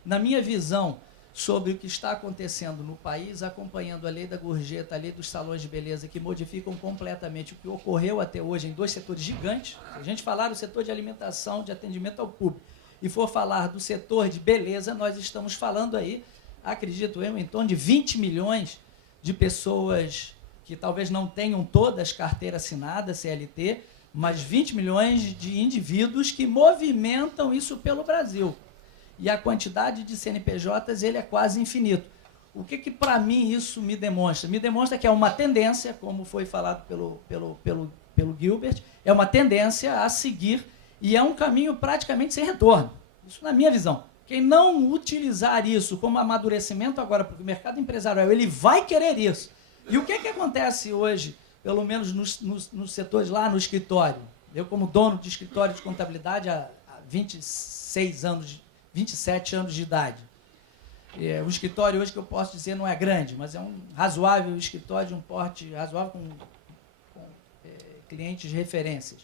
na minha visão sobre o que está acontecendo no país, acompanhando a lei da gorjeta, a lei dos salões de beleza, que modificam completamente o que ocorreu até hoje em 2 setores gigantes. Se a gente falar do setor de alimentação, de atendimento ao público, e for falar do setor de beleza, nós estamos falando aí, acredito eu, em torno de 20 milhões de pessoas que talvez não tenham todas carteira assinada, CLT, mas 20 milhões de indivíduos que movimentam isso pelo Brasil. E a quantidade de CNPJs ele é quase infinito. O que para mim isso me demonstra? Me demonstra que é uma tendência, como foi falado pelo Gilbert, é uma tendência a seguir e é um caminho praticamente sem retorno. Isso na minha visão. Quem não utilizar isso como amadurecimento agora, porque o mercado empresarial ele vai querer isso. E o que acontece hoje, pelo menos nos setores lá no escritório? Eu, como dono de escritório de contabilidade há 26 anos, 27 anos de idade. O escritório hoje, que eu posso dizer, não é grande, mas é um razoável escritório de um porte razoável com clientes de referências.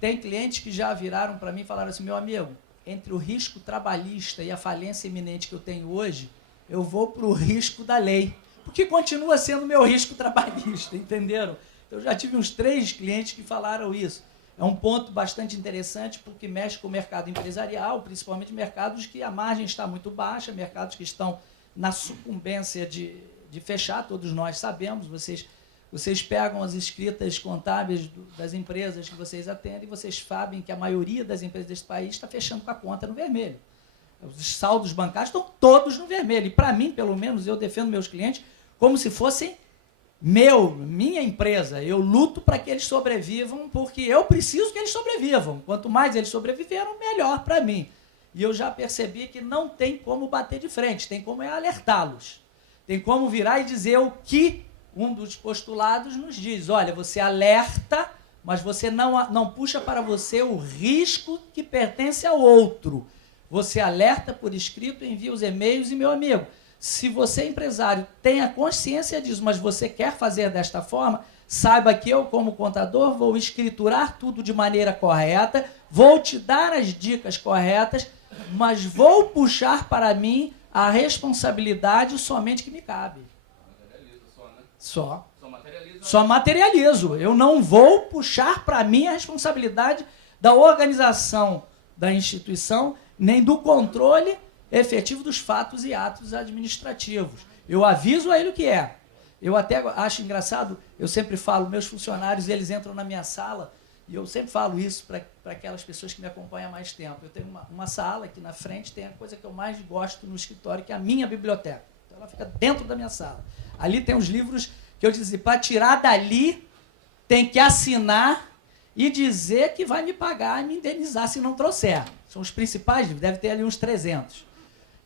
Tem clientes que já viraram para mim e falaram assim, meu amigo, entre o risco trabalhista e a falência iminente que eu tenho hoje, eu vou para o risco da lei, porque continua sendo meu risco trabalhista, entenderam? Eu já tive uns 3 clientes que falaram isso. É um ponto bastante interessante, porque mexe com o mercado empresarial, principalmente mercados que a margem está muito baixa, mercados que estão na sucumbência de fechar, todos nós sabemos, vocês pegam as escritas contábeis das empresas que vocês atendem e vocês sabem que a maioria das empresas desse país está fechando com a conta no vermelho. Os saldos bancários estão todos no vermelho. E, para mim, pelo menos, eu defendo meus clientes como se fossem minha empresa. Eu luto para que eles sobrevivam, porque eu preciso que eles sobrevivam. Quanto mais eles sobreviveram, melhor para mim. E eu já percebi que não tem como bater de frente, tem como alertá-los. Tem como virar e dizer o que um dos postulados nos diz. Olha, você alerta, mas você não puxa para você o risco que pertence ao outro. Você alerta por escrito, envia os e-mails e, meu amigo, se você, empresário, tem a consciência disso, mas você quer fazer desta forma, saiba que eu, como contador, vou escriturar tudo de maneira correta, vou te dar as dicas corretas, mas vou puxar para mim a responsabilidade somente que me cabe. Só materializo. Eu não vou puxar para mim a responsabilidade da organização da instituição, nem do controle efetivo dos fatos e atos administrativos. Eu aviso a ele o que é. Eu até acho engraçado, eu sempre falo, meus funcionários, eles entram na minha sala, e eu sempre falo isso para aquelas pessoas que me acompanham há mais tempo. Eu tenho uma sala aqui na frente, tem a coisa que eu mais gosto no escritório, que é a minha biblioteca. Então ela fica dentro da minha sala. Ali tem os livros que eu disse, para tirar dali, tem que assinar e dizer que vai me pagar e me indenizar se não trouxer. São os principais livros, deve ter ali uns 300.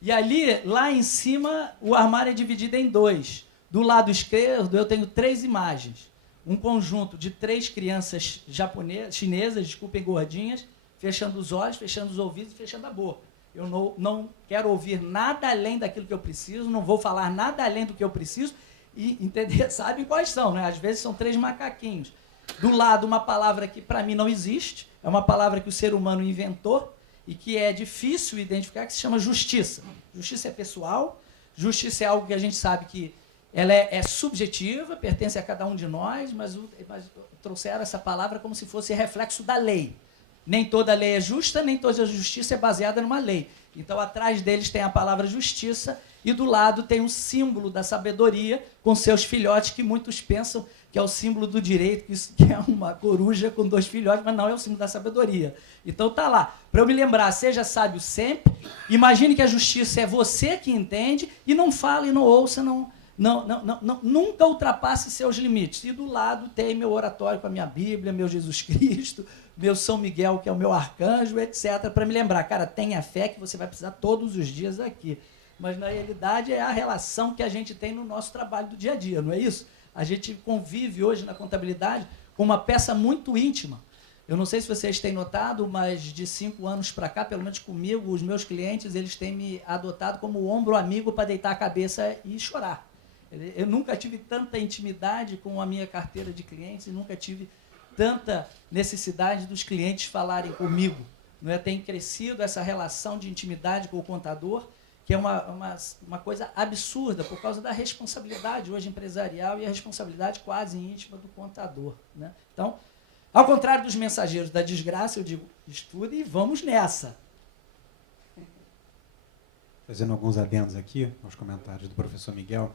E ali, lá em cima, o armário é dividido em 2. Do lado esquerdo, eu tenho 3 imagens. Um conjunto de 3 crianças chinesas, desculpem, gordinhas, fechando os olhos, fechando os ouvidos e fechando a boca. Eu não quero ouvir nada além daquilo que eu preciso, não vou falar nada além do que eu preciso, e entender, sabem quais são, né? Às vezes são 3 macaquinhos. Do lado, uma palavra que para mim não existe, é uma palavra que o ser humano inventou, e que é difícil identificar, que se chama justiça. Justiça é pessoal, justiça é algo que a gente sabe que ela é subjetiva, pertence a cada um de nós, mas trouxeram essa palavra como se fosse reflexo da lei. Nem toda lei é justa, nem toda justiça é baseada numa lei. Então, atrás deles tem a palavra justiça, e do lado tem um símbolo da sabedoria, com seus filhotes, que muitos pensam que é o símbolo do direito, que é uma coruja com 2 filhotes, mas não é o símbolo da sabedoria. Então tá lá, para eu me lembrar, seja sábio sempre, imagine que a justiça é você que entende, e não fale, não ouça, nunca ultrapasse seus limites. E do lado tem meu oratório com a minha Bíblia, meu Jesus Cristo, meu São Miguel, que é o meu arcanjo, etc., para me lembrar, cara, tenha fé que você vai precisar todos os dias aqui. Mas, na realidade, é a relação que a gente tem no nosso trabalho do dia a dia, não é isso? A gente convive hoje na contabilidade com uma peça muito íntima. Eu não sei se vocês têm notado, mas de 5 anos para cá, pelo menos comigo, os meus clientes, eles têm me adotado como o ombro amigo para deitar a cabeça e chorar. Eu nunca tive tanta intimidade com a minha carteira de clientes e nunca tive tanta necessidade dos clientes falarem comigo. Não é? Tem crescido essa relação de intimidade com o contador, que é uma coisa absurda por causa da responsabilidade hoje empresarial e a responsabilidade quase íntima do contador, né? Então, ao contrário dos mensageiros da desgraça, eu digo, estude e vamos nessa. Fazendo alguns adendos aqui aos comentários do professor Miguel,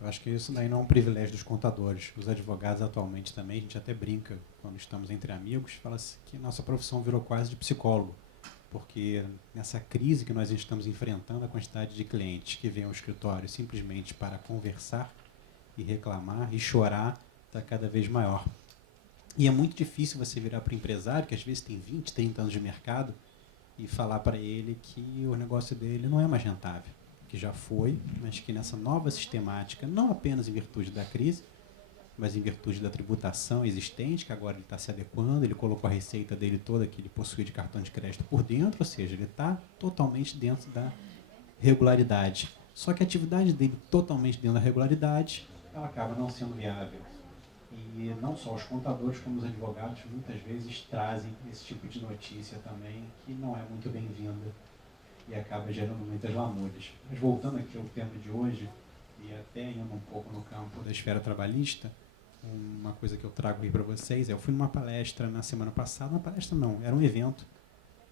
eu acho que isso daí não é um privilégio dos contadores. Os advogados atualmente também, a gente até brinca quando estamos entre amigos, fala que nossa profissão virou quase de psicólogo. Porque nessa crise que nós estamos enfrentando, a quantidade de clientes que vêm ao escritório simplesmente para conversar e reclamar e chorar está cada vez maior. E é muito difícil você virar para o empresário, que às vezes tem 20, 30 anos de mercado, e falar para ele que o negócio dele não é mais rentável, que já foi, mas que nessa nova sistemática, não apenas em virtude da crise, mas em virtude da tributação existente, que agora ele está se adequando, ele colocou a receita dele toda que ele possuía de cartão de crédito por dentro, ou seja, ele está totalmente dentro da regularidade. Só que a atividade dele totalmente dentro da regularidade, ela acaba não sendo viável. E não só os contadores, como os advogados, muitas vezes trazem esse tipo de notícia também, que não é muito bem-vinda e acaba gerando muitas lamúrias. Mas voltando aqui ao tema de hoje, e até indo um pouco no campo da esfera trabalhista, uma coisa que eu trago aí para vocês, eu fui numa palestra na semana passada, uma palestra não, era um evento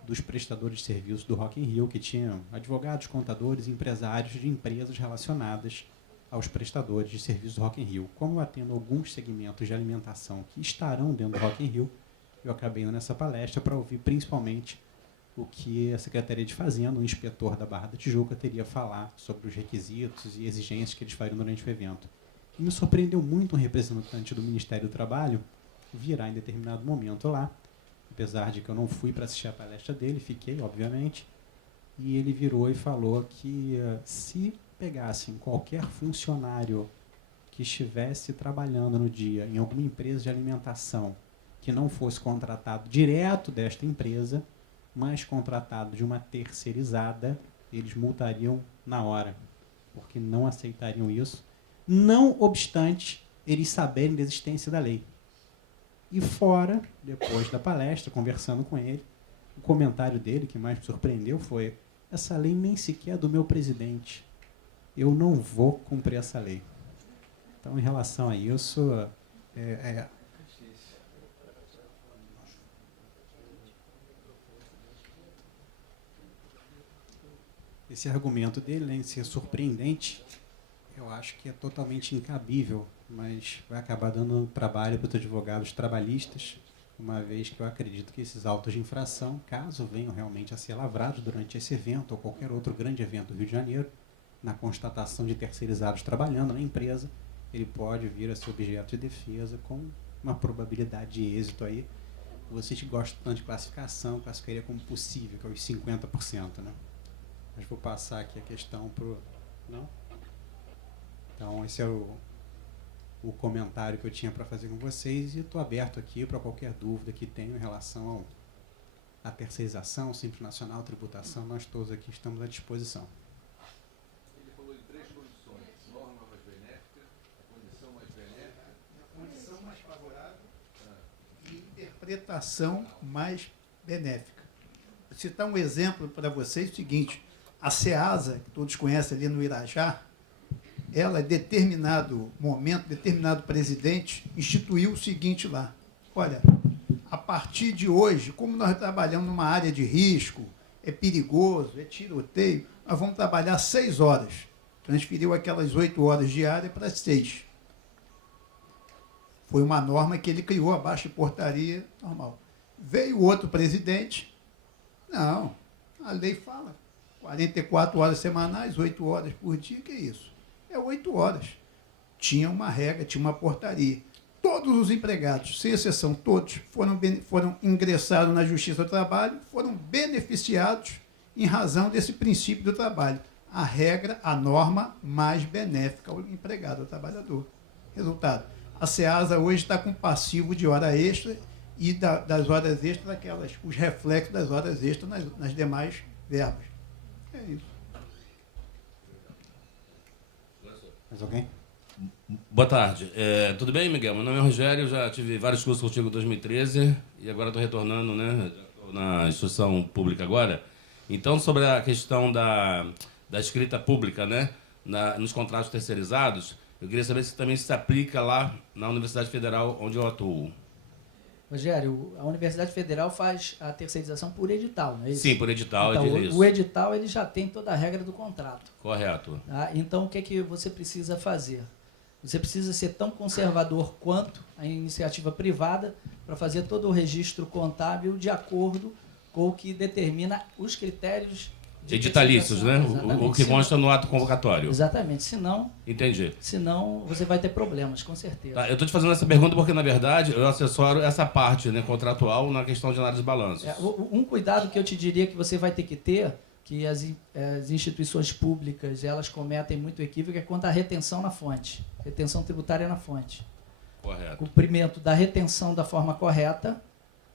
dos prestadores de serviços do Rock in Rio, que tinham advogados, contadores, empresários de empresas relacionadas aos prestadores de serviços do Rock in Rio. Como eu atendo alguns segmentos de alimentação que estarão dentro do Rock in Rio, eu acabei indo nessa palestra para ouvir principalmente o que a Secretaria de Fazenda, o inspetor da Barra da Tijuca, teria a falar sobre os requisitos e exigências que eles fariam durante o evento. E me surpreendeu muito um representante do Ministério do Trabalho virar em determinado momento lá, apesar de que eu não fui para assistir a palestra dele, fiquei, obviamente, e ele virou e falou que se pegassem qualquer funcionário que estivesse trabalhando no dia em alguma empresa de alimentação que não fosse contratado direto desta empresa, mas contratado de uma terceirizada, eles multariam na hora, porque não aceitariam isso, não obstante eles saberem da existência da lei. E fora, depois da palestra, conversando com ele, o comentário dele que mais me surpreendeu foi: essa lei nem sequer é do meu presidente, eu não vou cumprir essa lei. Então, em relação a isso, esse argumento dele, além de ser surpreendente, eu acho que é totalmente incabível, mas vai acabar dando trabalho para os advogados trabalhistas, uma vez que eu acredito que esses autos de infração, caso venham realmente a ser lavrados durante esse evento ou qualquer outro grande evento do Rio de Janeiro, na constatação de terceirizados trabalhando na empresa, ele pode vir a ser objeto de defesa com uma probabilidade de êxito aí. Vocês que gostam tanto de classificação, classificaria como possível, que é os 50%, né? Mas vou passar aqui a questão para o... Não? Então, esse é o comentário que eu tinha para fazer com vocês e estou aberto aqui para qualquer dúvida que tenham em relação à terceirização, Simples Nacional, tributação. Nós todos aqui estamos à disposição. Ele falou de 3 condições: norma mais benéfica, condição mais benéfica, Condição mais favorável e interpretação mais benéfica. Vou citar um exemplo para vocês, o seguinte: a SEASA, que todos conhecem ali no Irajá, ela, em determinado momento, determinado presidente, instituiu o seguinte lá: olha, a partir de hoje, como nós trabalhamos numa área de risco, é perigoso, é tiroteio, nós vamos trabalhar 6 horas. Transferiu aquelas 8 horas diárias para 6. Foi uma norma que ele criou abaixo de portaria normal. Veio outro presidente, não, a lei fala 44 horas semanais, 8 horas por dia, que é isso? É 8 horas. Tinha uma regra, tinha uma portaria. Todos os empregados, sem exceção, todos, foram ingressados na Justiça do Trabalho, foram beneficiados em razão desse princípio do trabalho. A regra, a norma mais benéfica ao empregado, ao trabalhador. Resultado: a SEASA hoje está com passivo de hora extra e das horas extras, os reflexos das horas extras nas demais verbas. É isso. Mais alguém? Boa tarde. Tudo bem, Miguel? Meu nome é Rogério, já tive vários cursos contigo em 2013 e agora estou retornando, né, na instituição pública agora. Então, sobre a questão da escrita pública, né, nos contratos terceirizados, eu queria saber se também se aplica lá na Universidade Federal onde eu atuo. Rogério, a Universidade Federal faz a terceirização por edital, não é isso? Sim, por edital, então, isso. O edital ele já tem toda a regra do contrato. Correto. Tá? Então, o que é que você precisa fazer? Você precisa ser tão conservador quanto a iniciativa privada para fazer todo o registro contábil de acordo com o que determina os critérios de editalícios, né? O que consta no ato convocatório. Exatamente. Entendi. Senão você vai ter problemas, com certeza. Tá, eu estou te fazendo essa pergunta porque, na verdade, eu assessoro essa parte, né, contratual na questão de análise de balanços. Um cuidado que eu te diria que você vai ter que ter, que as instituições públicas elas cometem muito equívoco, é quanto à retenção na fonte. Retenção tributária na fonte. Correto. Cumprimento da retenção da forma correta.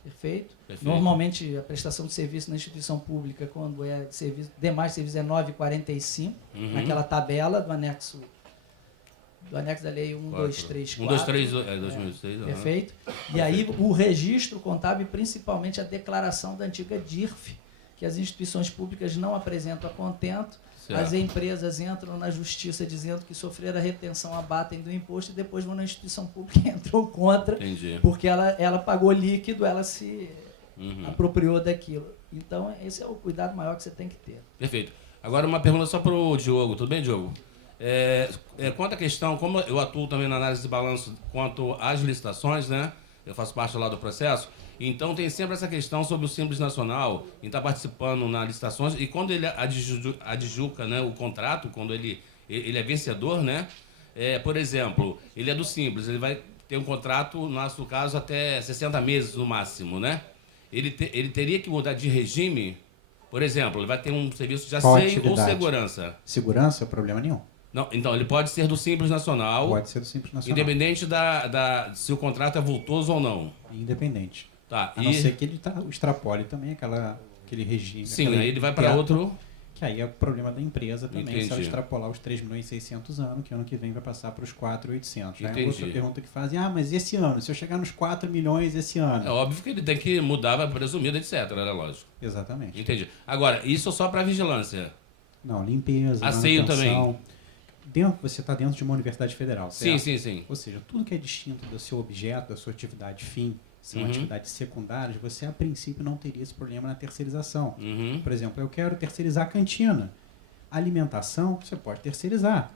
Perfeito? Perfeito. Normalmente, a prestação de serviço na instituição pública, quando é serviço, demais serviço, é 9,45, naquela tabela do anexo da lei 1234. 123, 2006. Perfeito? E aí o registro contábil, principalmente a declaração da antiga DIRF, que as instituições públicas não apresentam a contento, Certo. as empresas entram na justiça dizendo que sofreram a retenção, abatem do imposto e depois vão na instituição pública e entrou contra, Entendi. porque ela pagou líquido, ela se apropriou daquilo. Então, esse é o cuidado maior que você tem que ter. Perfeito. Agora uma pergunta só para o Diogo. Tudo bem, Diogo? Quanto à questão, como eu atuo também na análise de balanço quanto às licitações, né? Eu faço parte lá do processo. Então, tem sempre essa questão sobre o Simples Nacional, em estar participando nas licitações. E quando ele adjuca, né, o contrato, quando ele é vencedor, né? Por exemplo, ele é do Simples, ele vai ter um contrato, no nosso caso, até 60 meses no máximo, né? Ele teria que mudar de regime. Por exemplo, ele vai ter um serviço de asseio ou segurança. Segurança, problema nenhum. Não, então, ele pode ser do Simples Nacional. Pode ser do Simples Nacional. Independente se o contrato é vultoso ou não. Independente. Tá, A não ser que ele extrapole também aquele regime. Sim, aí ele vai para outro. Que aí é o problema da empresa também, Entendi. se ela extrapolar os 3.600.000 anos, que ano que vem vai passar para os 4.800.000. Já é Entendi. outra pergunta que fazem, mas esse ano? Se eu chegar nos 4 milhões esse ano? É óbvio que ele tem que mudar, vai presumida, etc, né? Lógico. Exatamente. Entendi. Agora, isso só para vigilância. Não, limpeza, Asseio manutenção. Você está dentro de uma universidade federal, certo? Sim. Ou seja, tudo que é distinto do seu objeto, da sua atividade fim, são atividades secundárias, você a princípio não teria esse problema na terceirização. Por exemplo, eu quero terceirizar a cantina. Alimentação, você pode terceirizar.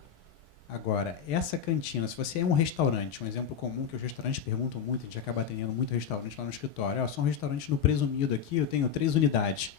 Agora, essa cantina, se você é um restaurante, um exemplo comum que os restaurantes perguntam muito, a gente acaba atendendo muito restaurante lá no escritório, sou um restaurante no Presumido aqui, eu tenho 3 unidades.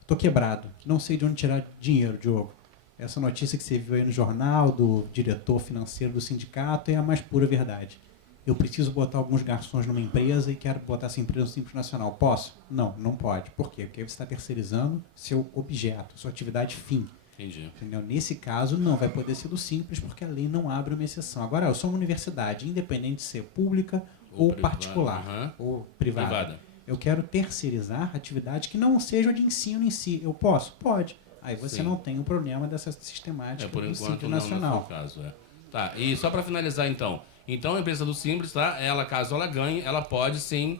Estou quebrado, não sei de onde tirar dinheiro, Diogo. Essa notícia que você viu aí no jornal do diretor financeiro do sindicato é a mais pura verdade. Eu preciso botar alguns garçons numa empresa e quero botar essa empresa no Simples Nacional. Posso? Não, não pode. Por quê? Porque você está terceirizando seu objeto, sua atividade fim. Entendi. Entendeu? Nesse caso, não vai poder ser do Simples, porque a lei não abre uma exceção. Agora, eu sou uma universidade, independente de ser pública ou particular, ou privada. Eu quero terceirizar atividade que não seja de ensino em si. Eu posso? Pode. Aí você não tem o problema dessa sistemática por do enquanto, Simples não, Nacional. no seu caso, Tá, e só para finalizar, então. Então, a empresa do Simples, tá? Caso ela ganhe, ela pode sim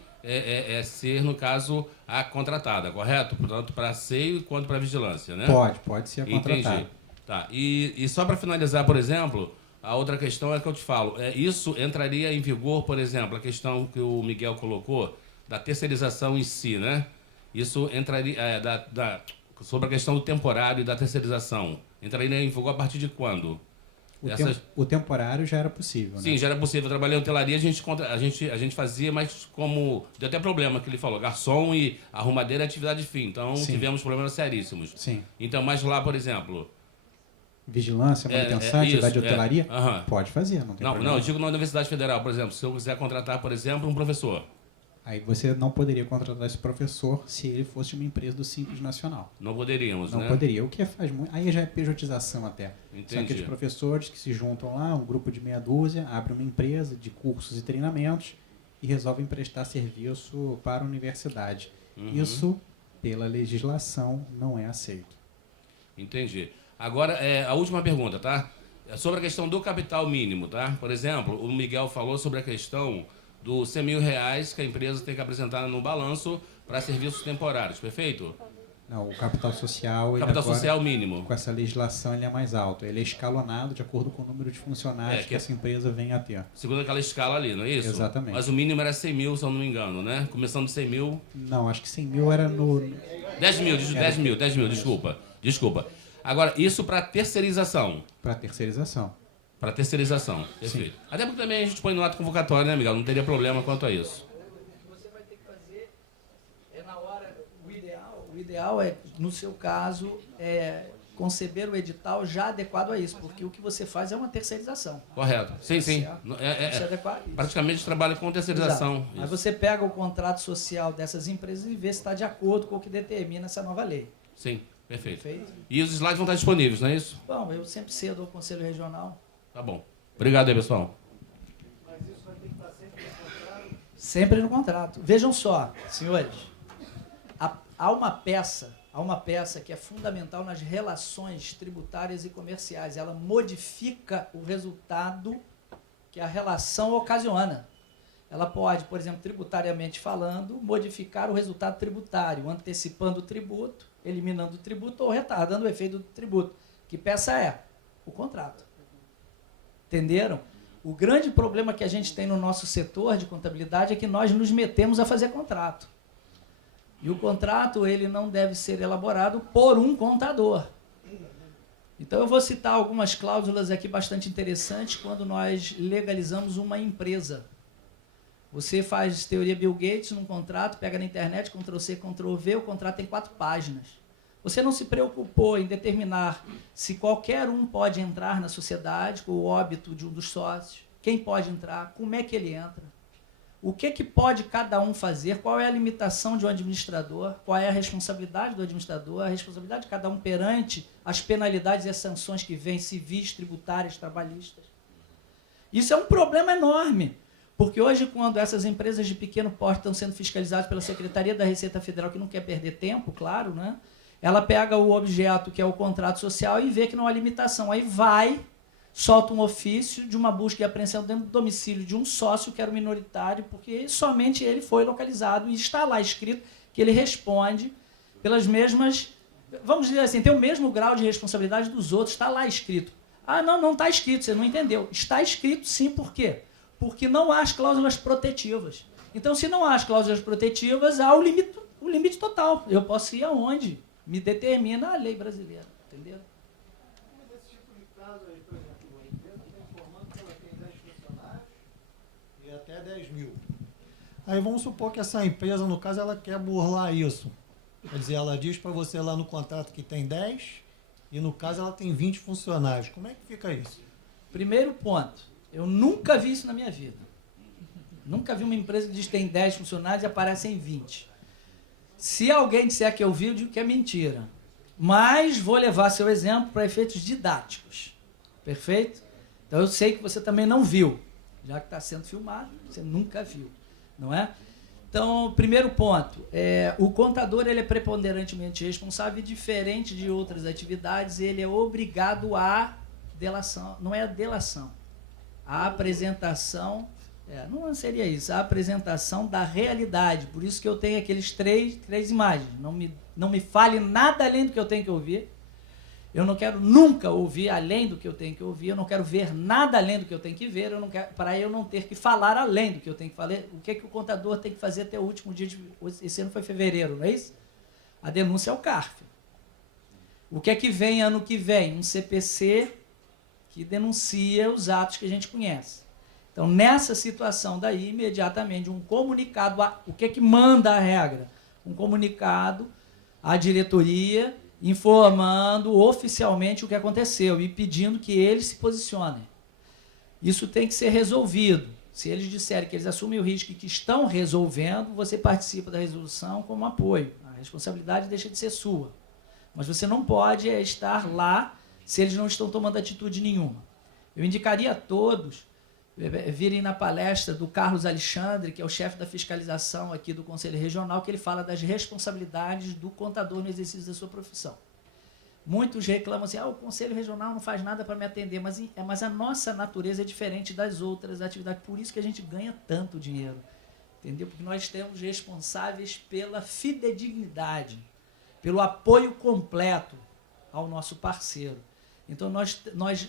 ser, no caso, a contratada, correto? Tanto para asseio quanto para vigilância, né? Pode ser a contratada. Entendi. Tá. E só para finalizar, por exemplo, a outra questão é que eu te falo. Isso entraria em vigor, por exemplo, a questão que o Miguel colocou, da terceirização em si, né? Isso entraria... sobre a questão do temporário e da terceirização. Entraria em vigor a partir de quando? O temporário já era possível, Sim, né? já era possível. Eu trabalhei em hotelaria, a gente fazia, mas como... Deu até problema que ele falou. Garçom e arrumadeira é atividade fim. Então, tivemos problemas seríssimos. Sim. Então, mas lá, por exemplo... Vigilância, manutenção, atividade de hotelaria? Aham. Pode fazer, não tem problema. Não, eu digo na Universidade Federal, por exemplo. Se eu quiser contratar, por exemplo, um professor. Aí você não poderia contratar esse professor se ele fosse uma empresa do Simples Nacional. Não poderíamos, Não né? poderia. O que faz muito... Aí já é pejotização até. Entendi. São aqueles professores que se juntam lá, um grupo de meia dúzia, abrem uma empresa de cursos e treinamentos e resolvem prestar serviço para a universidade. Isso, pela legislação, não é aceito. Entendi. Agora, a última pergunta, tá? Sobre a questão do capital mínimo, tá? Por exemplo, o Miguel falou sobre a questão dos R$100.000 que a empresa tem que apresentar no balanço para serviços temporários, perfeito? Não, o capital social... O capital social mínimo. Com essa legislação, ele é mais alto. Ele é escalonado de acordo com o número de funcionários que essa empresa vem a ter. Segundo aquela escala ali, não é isso? Exatamente. Mas o mínimo era 100 mil, se eu não me engano, né? Começando de 100 mil... Não, acho que 100 mil era no... 10 mil, desculpa. Agora, isso para terceirização. Para terceirização. Para terceirização, perfeito. Sim. Até porque também a gente põe no ato convocatório, né, Miguel? Não teria problema quanto a isso. O que você vai ter que fazer na hora... O ideal é, no seu caso, conceber o edital já adequado a isso, porque o que você faz é uma terceirização. Você adequar isso. Praticamente trabalha com terceirização. Aí você pega o contrato social dessas empresas e vê se está de acordo com o que determina essa nova lei. Sim, perfeito. E os slides vão estar disponíveis, não é isso? Bom, eu sempre cedo ao Conselho Regional. Tá bom. Obrigado aí, pessoal. Mas isso vai ter que estar Sempre no contrato. Vejam só, senhores, há uma peça que é fundamental nas relações tributárias e comerciais. Ela modifica o resultado que a relação ocasiona. Ela pode, por exemplo, tributariamente falando, modificar o resultado tributário, antecipando o tributo, eliminando o tributo ou retardando o efeito do tributo. Que peça é? O contrato. Entenderam? O grande problema que a gente tem no nosso setor de contabilidade é que nós nos metemos a fazer contrato. E o contrato ele não deve ser elaborado por um contador. Então eu vou citar algumas cláusulas aqui bastante interessantes quando nós legalizamos uma empresa. Você faz teoria Bill Gates num contrato, pega na internet, Ctrl+C, Ctrl+V, o contrato tem 4 páginas. Você não se preocupou em determinar se qualquer um pode entrar na sociedade com o óbito de um dos sócios, quem pode entrar, como é que ele entra, o que pode cada um fazer, qual é a limitação de um administrador, qual é a responsabilidade do administrador, a responsabilidade de cada um perante as penalidades e as sanções que vêm, civis, tributárias, trabalhistas. Isso é um problema enorme. Porque hoje, quando essas empresas de pequeno porte estão sendo fiscalizadas pela Secretaria da Receita Federal, que não quer perder tempo, claro, né? Ela pega o objeto, que é o contrato social, e vê que não há limitação. Aí vai, solta um ofício de uma busca e apreensão dentro do domicílio de um sócio que era o minoritário, porque somente ele foi localizado e está lá escrito que ele responde pelas mesmas... Vamos dizer assim, tem o mesmo grau de responsabilidade dos outros, está lá escrito. Ah, não está escrito, você não entendeu. Está escrito sim, por quê? Porque não há as cláusulas protetivas. Então, se não há as cláusulas protetivas, há o limite total. Eu posso ir aonde me determina a lei brasileira. Entenderam? Mas esse tipo de caso aí, por exemplo, a empresa está informando que ela tem 10 funcionários e até 10 mil. Aí vamos supor que essa empresa, no caso, ela quer burlar isso. Quer dizer, ela diz para você lá no contrato que tem 10 e no caso ela tem 20 funcionários. Como é que fica isso? Primeiro ponto. Eu nunca vi isso na minha vida. Nunca vi uma empresa que diz que tem 10 funcionários e aparecem 20. Se alguém disser que eu vi, eu digo que é mentira. Mas vou levar seu exemplo para efeitos didáticos. Perfeito? Então eu sei que você também não viu. Já que está sendo filmado, você nunca viu. Não é? Então, primeiro ponto. O contador ele é preponderantemente responsável e diferente de outras atividades, ele é obrigado à delação. Não é a delação. A apresentação, não seria isso, a apresentação da realidade. Por isso que eu tenho aqueles três imagens. Não me fale nada além do que eu tenho que ouvir. Eu não quero nunca ouvir além do que eu tenho que ouvir. Eu não quero ver nada além do que eu tenho que ver. Para eu não ter que falar além do que eu tenho que falar. O que o contador tem que fazer até o último dia esse ano foi fevereiro, não é isso? A denúncia é o CARF. O que é que vem ano que vem? Um CPC que denuncia os atos que a gente conhece. Então, nessa situação daí, imediatamente, um comunicado, o que é que manda a regra? Um comunicado à diretoria informando oficialmente o que aconteceu e pedindo que eles se posicionem. Isso tem que ser resolvido. Se eles disserem que eles assumem o risco e que estão resolvendo, você participa da resolução como apoio. A responsabilidade deixa de ser sua. Mas você não pode estar lá se eles não estão tomando atitude nenhuma. Eu indicaria a todos virem na palestra do Carlos Alexandre, que é o chefe da fiscalização aqui do Conselho Regional, que ele fala das responsabilidades do contador no exercício da sua profissão. Muitos reclamam assim, o Conselho Regional não faz nada para me atender, mas a nossa natureza é diferente das outras atividades, por isso que a gente ganha tanto dinheiro, entendeu? Porque nós temos responsáveis pela fidedignidade, pelo apoio completo ao nosso parceiro. Então, nós,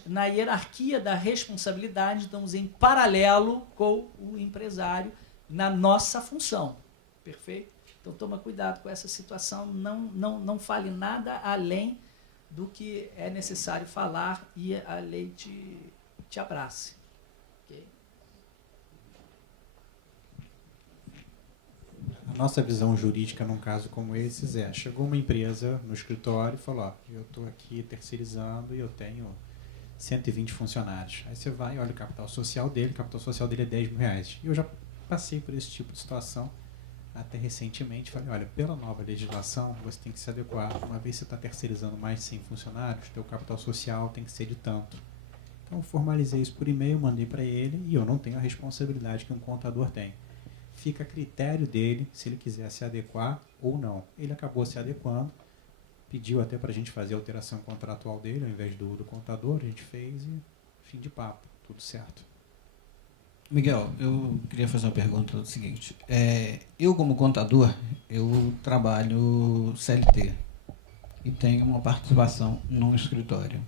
na hierarquia da responsabilidade, estamos em paralelo com o empresário na nossa função. Perfeito? Então, toma cuidado com essa situação. Não fale nada além do que é necessário falar e a lei te abrace. Okay? A nossa visão jurídica num caso como esse chegou uma empresa no escritório e falou, eu estou aqui terceirizando e eu tenho 120 funcionários. Aí você vai e olha o capital social dele é 10 mil reais. E eu já passei por esse tipo de situação até recentemente. Falei, olha, pela nova legislação você tem que se adequar. Uma vez que você está terceirizando mais de 100 funcionários, teu capital social tem que ser de tanto. Então eu formalizei isso por e-mail, mandei para ele e eu não tenho a responsabilidade que um contador tem. fica a critério dele se ele quiser se adequar ou não. Ele acabou se adequando, pediu até para a gente fazer a alteração contratual dele, ao invés do contador, a gente fez e fim de papo, tudo certo. Miguel, eu queria fazer uma pergunta do seguinte. Eu, como contador, eu trabalho CLT e tenho uma participação num escritório.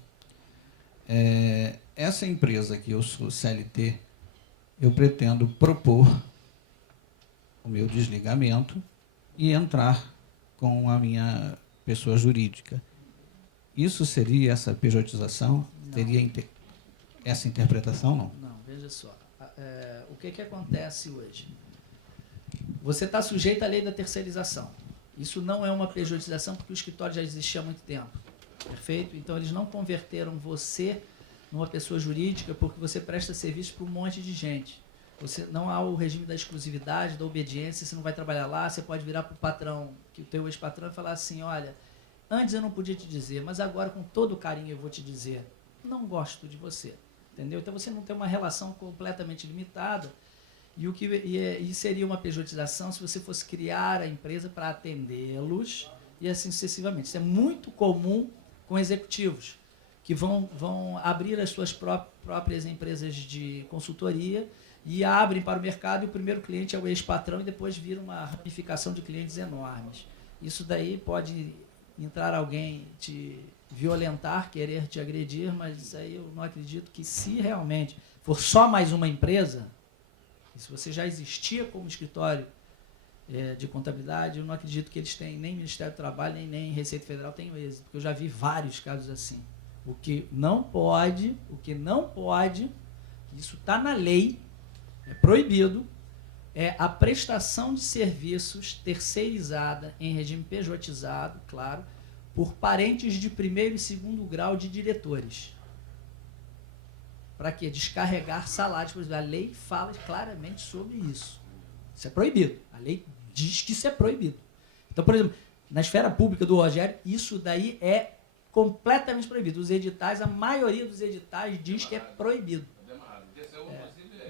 Essa empresa que eu sou CLT, eu pretendo propor o meu desligamento e entrar com a minha pessoa jurídica. Isso seria essa pejotização? Não. Teria essa interpretação, não? Não, veja só. O que acontece hoje? Você está sujeito à lei da terceirização. Isso não é uma pejotização porque o escritório já existia há muito tempo. Perfeito? Então, eles não converteram você numa pessoa jurídica porque você presta serviço para um monte de gente. Você não há o regime da exclusividade, da obediência, você não vai trabalhar lá, você pode virar para o patrão, que o teu ex-patrão, e falar assim, olha, antes eu não podia te dizer, mas agora com todo carinho eu vou te dizer, não gosto de você. Entendeu? Então você não tem uma relação completamente limitada e seria uma pejotização se você fosse criar a empresa para atendê-los e assim sucessivamente. Isso é muito comum com executivos que vão abrir as suas próprias empresas de consultoria e abrem para o mercado e o primeiro cliente é o ex-patrão e depois vira uma ramificação de clientes enormes. Isso daí pode entrar alguém te violentar, querer te agredir, mas isso aí eu não acredito que se realmente for só mais uma empresa, e se você já existia como escritório de contabilidade, eu não acredito que eles tenham nem Ministério do Trabalho, nem Receita Federal tenham êxito, porque eu já vi vários casos assim. O que não pode, isso está na lei, é proibido, é a prestação de serviços terceirizada em regime pejotizado, claro, por parentes de primeiro e segundo grau de diretores. Para quê? Descarregar salários. Por exemplo, a lei fala claramente sobre isso. Isso é proibido. A lei diz que isso é proibido. Então, por exemplo, na esfera pública do Rogério, isso daí é completamente proibido. Os editais, a maioria dos editais diz que é proibido.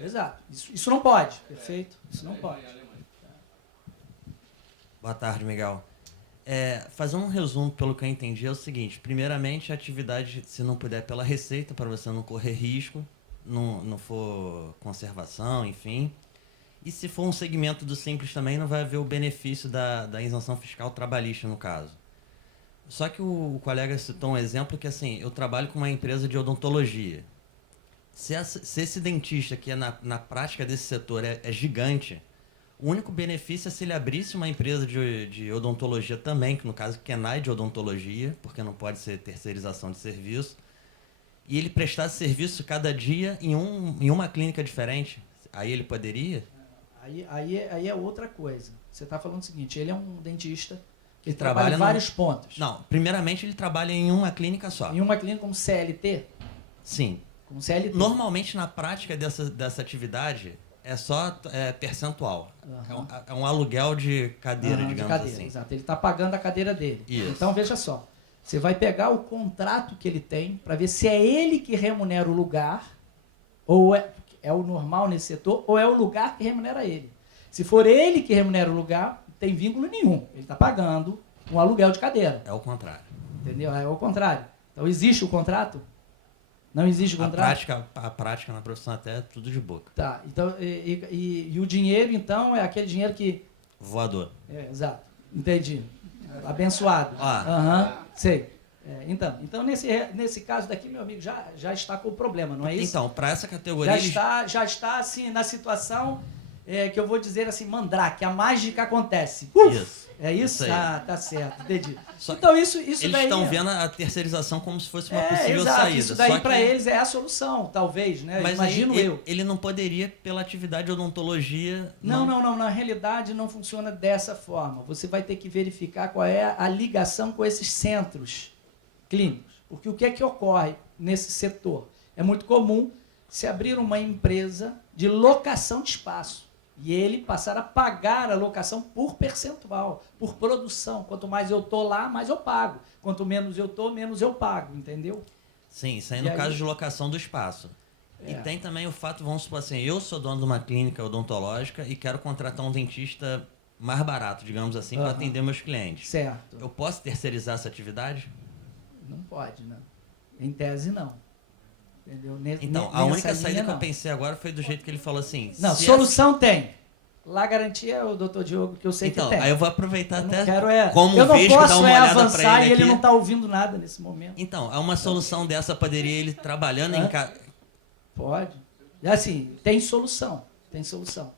Exato. Isso não pode. Perfeito? Isso não pode. Boa tarde, Miguel. Fazer um resumo, pelo que eu entendi, é o seguinte. Primeiramente, a atividade, se não puder, pela receita, para você não correr risco, não for conservação, enfim. E se for um segmento do Simples também, não vai haver o benefício da isenção fiscal trabalhista, no caso. Só que o colega citou um exemplo que, assim, eu trabalho com uma empresa de odontologia. Se esse dentista, que na prática desse setor é gigante, o único benefício é se ele abrisse uma empresa de odontologia também, que no caso KENAI de odontologia, porque não pode ser terceirização de serviço, e ele prestasse serviço cada dia em uma clínica diferente. Aí ele poderia? Aí é outra coisa. Você está falando o seguinte, ele é um dentista que trabalha em vários pontos. Não, primeiramente ele trabalha em uma clínica só. Em uma clínica como CLT? Sim. Como CLT. Normalmente, na prática dessa atividade, é só percentual. Uhum. É um aluguel de cadeira, digamos de cadeira, assim. Exato. Ele está pagando a cadeira dele. Isso. Então, veja só. Você vai pegar o contrato que ele tem para ver se é ele que remunera o lugar, ou é o normal nesse setor, ou é o lugar que remunera ele. Se for ele que remunera o lugar, não tem vínculo nenhum. Ele está pagando um aluguel de cadeira. É o contrário. Entendeu? É o contrário. Então, existe o contrato? Não existe o contrato? A prática na profissão até é tudo de boca. Tá. Então, e o dinheiro, então, é aquele dinheiro que... Voador. Exato. Entendi. Abençoado. Sei. Então nesse caso daqui, meu amigo, já está com o problema, não é isso? Então, para essa categoria... Já está assim, na situação que eu vou dizer assim, mandrake, a mágica acontece. Isso. É isso? Isso aí. Tá certo, entendi. Só então isso eles daí... estão vendo a terceirização como se fosse uma possível exato, saída. Isso daí Só para que... eles é a solução, talvez, né? Mas imagino aí, eu. Ele não poderia, pela atividade de odontologia... Não. Na realidade não funciona dessa forma. Você vai ter que verificar qual é a ligação com esses centros clínicos. Porque o que é que ocorre nesse setor? É muito comum se abrir uma empresa de locação de espaço. E ele passar a pagar a locação por percentual, por produção. Quanto mais eu estou lá, mais eu pago. Quanto menos eu estou, menos eu pago, entendeu? Sim, isso aí no caso de locação do espaço. E tem também o fato, vamos supor assim, eu sou dono de uma clínica odontológica e quero contratar um dentista mais barato, digamos assim, para atender meus clientes. Certo. Eu posso terceirizar essa atividade? Não pode, né? Em tese, não. Entendeu? Então, a única saída que eu pensei agora foi do jeito que ele falou assim. Não, solução tem. Lá garantia é o doutor Diogo, que eu sei que tem. Então, aí eu vou aproveitar eu até quero como eu não vejo posso dar uma olhada avançar pra ele e ele aqui. não está ouvindo nada nesse momento. Então, é uma solução dessa, poderia ele trabalhando em casa. Pode. Assim, tem solução. Tem solução.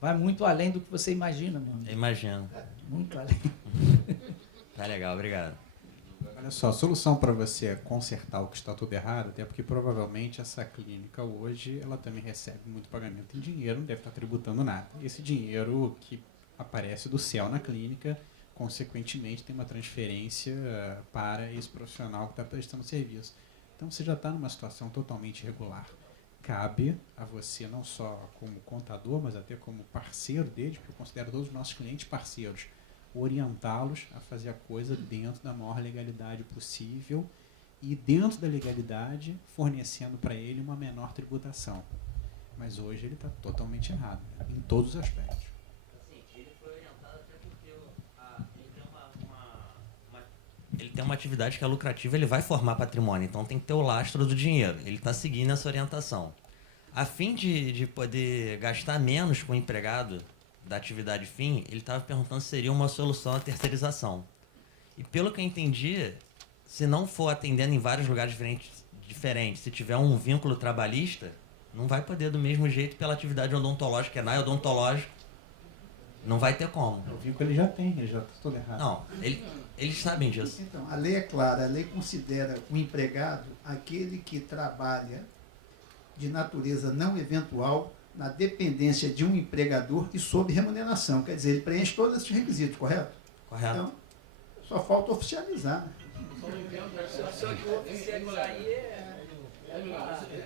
Vai muito além do que você imagina, meu amigo. Imagino. Muito além. Tá legal, obrigado. Olha só, a solução para você consertar o que está tudo errado, até porque provavelmente essa clínica hoje, ela também recebe muito pagamento em dinheiro, não deve estar tributando nada. Esse dinheiro que aparece do céu na clínica, consequentemente tem uma transferência para esse profissional que está prestando serviço. Então você já está numa situação totalmente irregular. Cabe a você, não só como contador, mas até como parceiro deles, porque eu considero todos os nossos clientes parceiros, orientá-los a fazer a coisa dentro da maior legalidade possível e, dentro da legalidade, fornecendo para ele uma menor tributação. Mas hoje ele está totalmente errado, né, em todos os aspectos. Assim, ele foi orientado até porque ele tem uma atividade que é lucrativa, ele vai formar patrimônio, então tem que ter o lastro do dinheiro. Ele está seguindo essa orientação. A fim de poder gastar menos com o empregado da atividade fim, ele estava perguntando se seria uma solução a terceirização. E pelo que eu entendi, se não for atendendo em vários lugares diferentes, se tiver um vínculo trabalhista, não vai poder do mesmo jeito pela atividade odontológica, que é na odontológica, não vai ter como. O vínculo ele já tem, ele já está todo errado. Não, eles sabem disso. Então, a lei é clara, a lei considera o empregado aquele que trabalha de natureza não eventual, na dependência de um empregador e sob remuneração. Quer dizer, ele preenche todos esses requisitos, correto? Correto. Então, só falta oficializar. Eu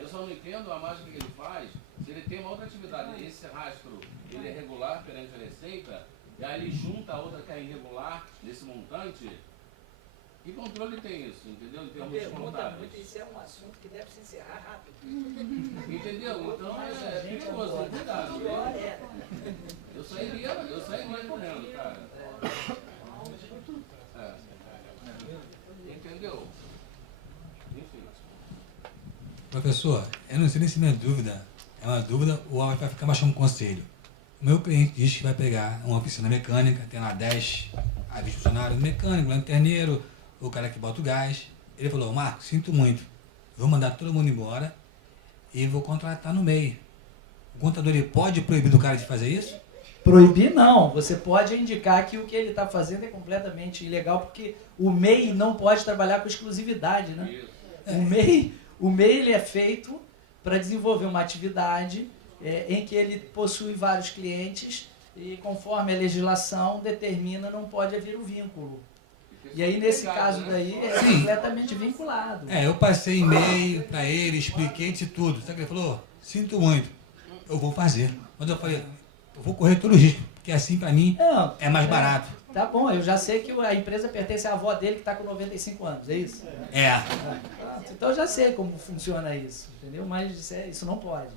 só não entendo a mágica que ele faz. Se ele tem uma outra atividade, esse rastro ele é regular perante a Receita, e aí ele junta a outra que é irregular nesse montante. Que controle tem isso, entendeu? Em termos contábeis. Isso é um assunto que deve se encerrar rápido. Entendeu? Então é perigoso, cuidado. Eu sairia correndo, cara. Entendeu? Enfim. Professor, eu não sei nem se minha dúvida é uma dúvida ou vai ficar mais como conselho. O meu cliente diz que vai pegar uma oficina mecânica, tem lá 10 a 20 funcionários, mecânico, lanterneiro, o cara que bota o gás. Ele falou, Marcos, sinto muito, vou mandar todo mundo embora e vou contratar no MEI. O contador ele pode proibir do cara de fazer isso? Proibir não, você pode indicar que o que ele está fazendo é completamente ilegal, porque o MEI não pode trabalhar com exclusividade, né? O MEI ele é feito para desenvolver uma atividade em que ele possui vários clientes e conforme a legislação determina não pode haver o vínculo. E aí nesse caso daí é completamente vinculado. Eu passei e-mail para ele, expliquei isso tudo. Sabe o que ele falou? Sinto muito, eu vou fazer. Mas eu falei, eu vou correr todo o risco, porque assim para mim é mais barato. Tá bom, eu já sei que a empresa pertence à avó dele que está com 95 anos, é isso? Então eu já sei como funciona isso, entendeu? Mas isso não pode.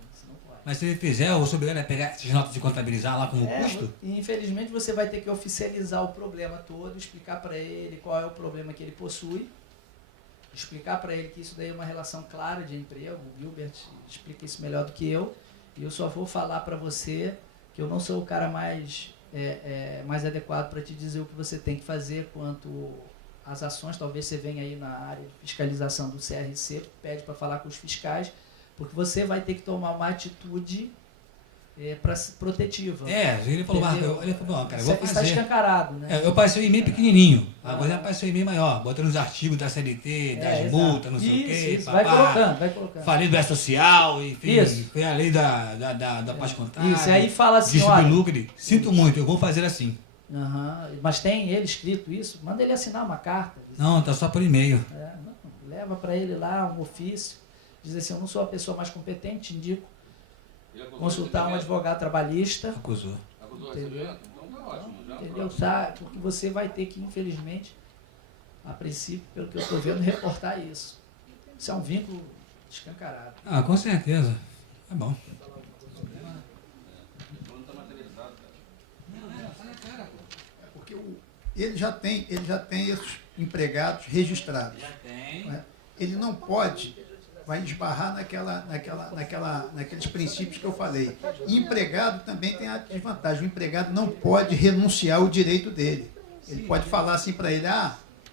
Mas se ele fizer, eu vou ser obrigado a pegar essas notas e contabilizar lá como custo? E infelizmente você vai ter que oficializar o problema todo, explicar para ele qual é o problema que ele possui, explicar para ele que isso daí é uma relação clara de emprego. O Gilbert explica isso melhor do que eu, e eu só vou falar para você que eu não sou o cara mais adequado para te dizer o que você tem que fazer quanto às ações. Talvez você venha aí na área de fiscalização do CRC, pede para falar com os fiscais, porque você vai ter que tomar uma atitude protetiva. Ele falou, Marco, cara, eu vou fazer. Está escancarado, né? Eu passei o e-mail pequenininho, agora eu passei o e-mail maior, botando os artigos da CLT, das multas, não sei o quê. Isso, vai colocando. Falei do social, enfim, foi a lei da paz contábil. Isso, aí fala assim, sinto muito, eu vou fazer assim. Mas tem ele escrito isso? Manda ele assinar uma carta. Não, tá só por e-mail. Leva para ele lá um ofício, diz assim, eu não sou a pessoa mais competente, indico consultar um advogado trabalhista. Acusou. Entendeu? Então tá ótimo. Entendeu? Tá, porque você vai ter que, infelizmente, a princípio, pelo que eu estou vendo, reportar isso. Isso é um vínculo Escancarado. Ah, com certeza. É bom. Porque ele já tem esses empregados registrados. Já tem. Não é? Ele não pode, vai esbarrar naqueles princípios que eu falei. E empregado também tem a desvantagem. O empregado não pode renunciar ao direito dele. Ele pode falar assim para ele,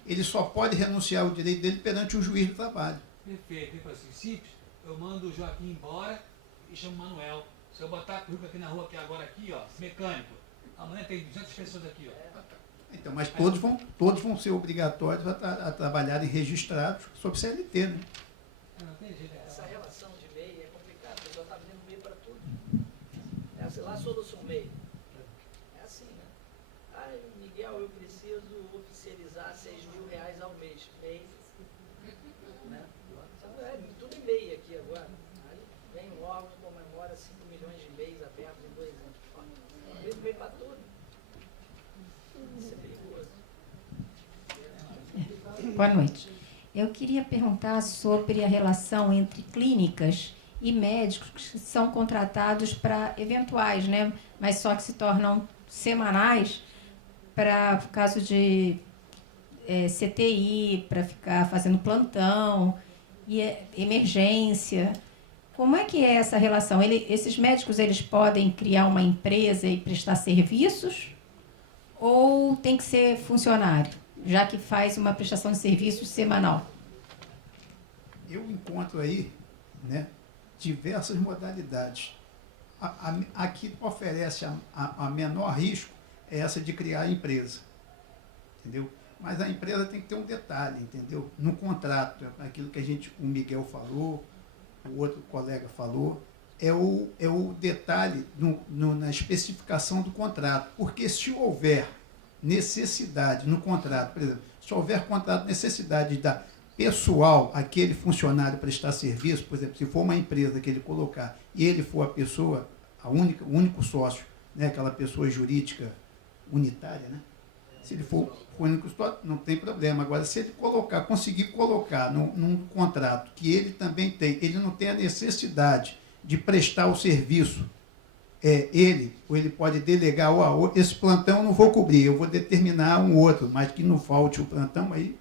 ele só pode renunciar ao direito dele perante o juiz do trabalho. Perfeito. Ele falou assim, simples, eu mando o Joaquim embora e chamo o Manuel. Se eu botar currículo aqui na rua, aqui, ó, mecânico, amanhã tem 200 pessoas aqui, ó. Então, mas todos vão ser obrigatórios a trabalharem registrados sob CLT, né? Não tem jeito. Essa relação de MEI é complicada, a pessoa está vendo MEI para tudo. Essa lá, solução MEI. É assim, né? Ai, Miguel, eu preciso oficializar R$6.000 ao mês. MEI. Né? É tudo em MEI aqui agora. Aí vem um órgão que comemora 5 milhões de MEIs abertos em 2 anos. MEI para tudo. Isso é perigoso. Boa noite. Eu queria perguntar sobre a relação entre clínicas e médicos que são contratados para eventuais, né? Mas só que se tornam semanais para caso de CTI, para ficar fazendo plantão e emergência. Como é que é essa relação? Esses médicos eles podem criar uma empresa e prestar serviços ou tem que ser funcionário, já que faz uma prestação de serviços semanal? Eu encontro aí, né, diversas modalidades. A que oferece a menor risco é essa de criar a empresa, entendeu? Mas a empresa tem que ter um detalhe, entendeu? No contrato, aquilo que o Miguel falou, o outro colega falou, é o detalhe na especificação do contrato. Porque se houver necessidade no contrato, por exemplo, se houver contrato, necessidade da pessoal, aquele funcionário prestar serviço, por exemplo, se for uma empresa que ele colocar e ele for a pessoa, o único sócio, né, aquela pessoa jurídica unitária, né? Se ele for o único sócio, não tem problema. Agora, se ele conseguir colocar num contrato que ele também tem, ele não tem a necessidade de prestar o serviço, ou ele pode delegar, esse plantão eu não vou cobrir, eu vou determinar um outro, mas que não falte o plantão, aí...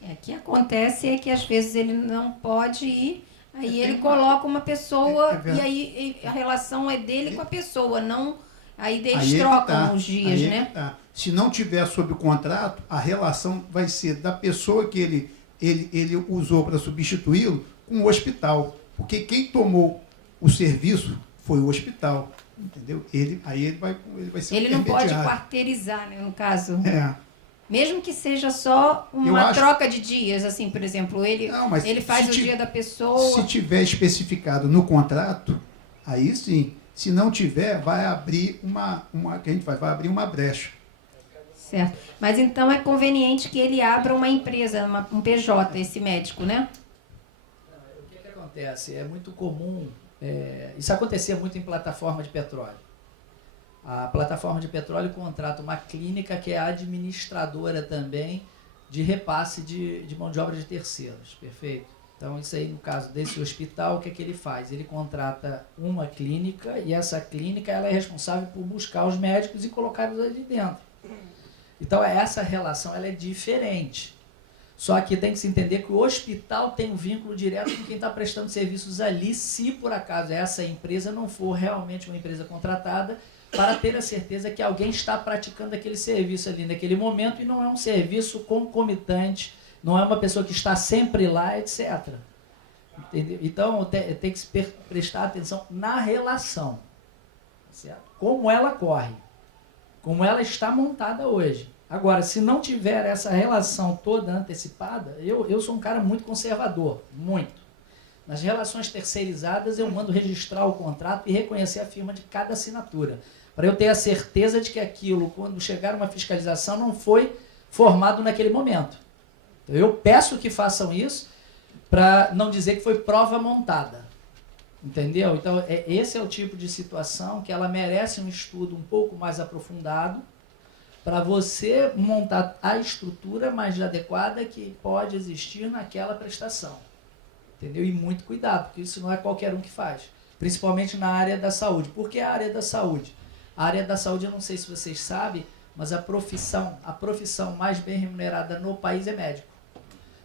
O que acontece é que às vezes ele não pode ir, aí ele coloca uma pessoa e aí a relação é dele com a pessoa, não... Aí eles trocam os dias, né? Tá. Se não tiver sob o contrato, a relação vai ser da pessoa que ele usou para substituí-lo com o hospital. Porque quem tomou o serviço foi o hospital, entendeu? Ele vai ser ele não pode quarteirizar, né, no caso. Mesmo que seja só uma troca de dias, assim, por exemplo, ele faz o dia da pessoa... Se tiver especificado no contrato, aí sim. Se não tiver, vai abrir vai abrir uma brecha. Certo. Mas então é conveniente que ele abra uma empresa, um PJ, esse médico, né? O que acontece? É muito comum, isso acontecia muito em plataforma de petróleo. A plataforma de petróleo contrata uma clínica que é administradora também de repasse de mão de obra de terceiros, perfeito? Então, isso aí, no caso desse hospital, o que é que ele faz? Ele contrata uma clínica e essa clínica ela é responsável por buscar os médicos e colocá-los ali dentro. Então, essa relação ela é diferente. Só que tem que se entender que o hospital tem um vínculo direto com quem está prestando serviços ali, se por acaso essa empresa não for realmente uma empresa contratada, para ter a certeza que alguém está praticando aquele serviço ali naquele momento e não é um serviço concomitante, não é uma pessoa que está sempre lá, etc. Entendeu? Então, tem que se prestar atenção na relação, certo? Como ela corre, como ela está montada hoje. Agora, se não tiver essa relação toda antecipada, eu sou um cara muito conservador, muito. Nas relações terceirizadas, eu mando registrar o contrato e reconhecer a firma de cada assinatura, para eu ter a certeza de que aquilo, quando chegar uma fiscalização, não foi formado naquele momento. Eu peço que façam isso para não dizer que foi prova montada. Entendeu? Então, esse é o tipo de situação que ela merece um estudo um pouco mais aprofundado para você montar a estrutura mais adequada que pode existir naquela prestação. Entendeu? E muito cuidado, porque isso não é qualquer um que faz. Principalmente na área da saúde. Por que a área da saúde? A área da saúde, eu não sei se vocês sabem, mas a profissão mais bem remunerada no país é médico.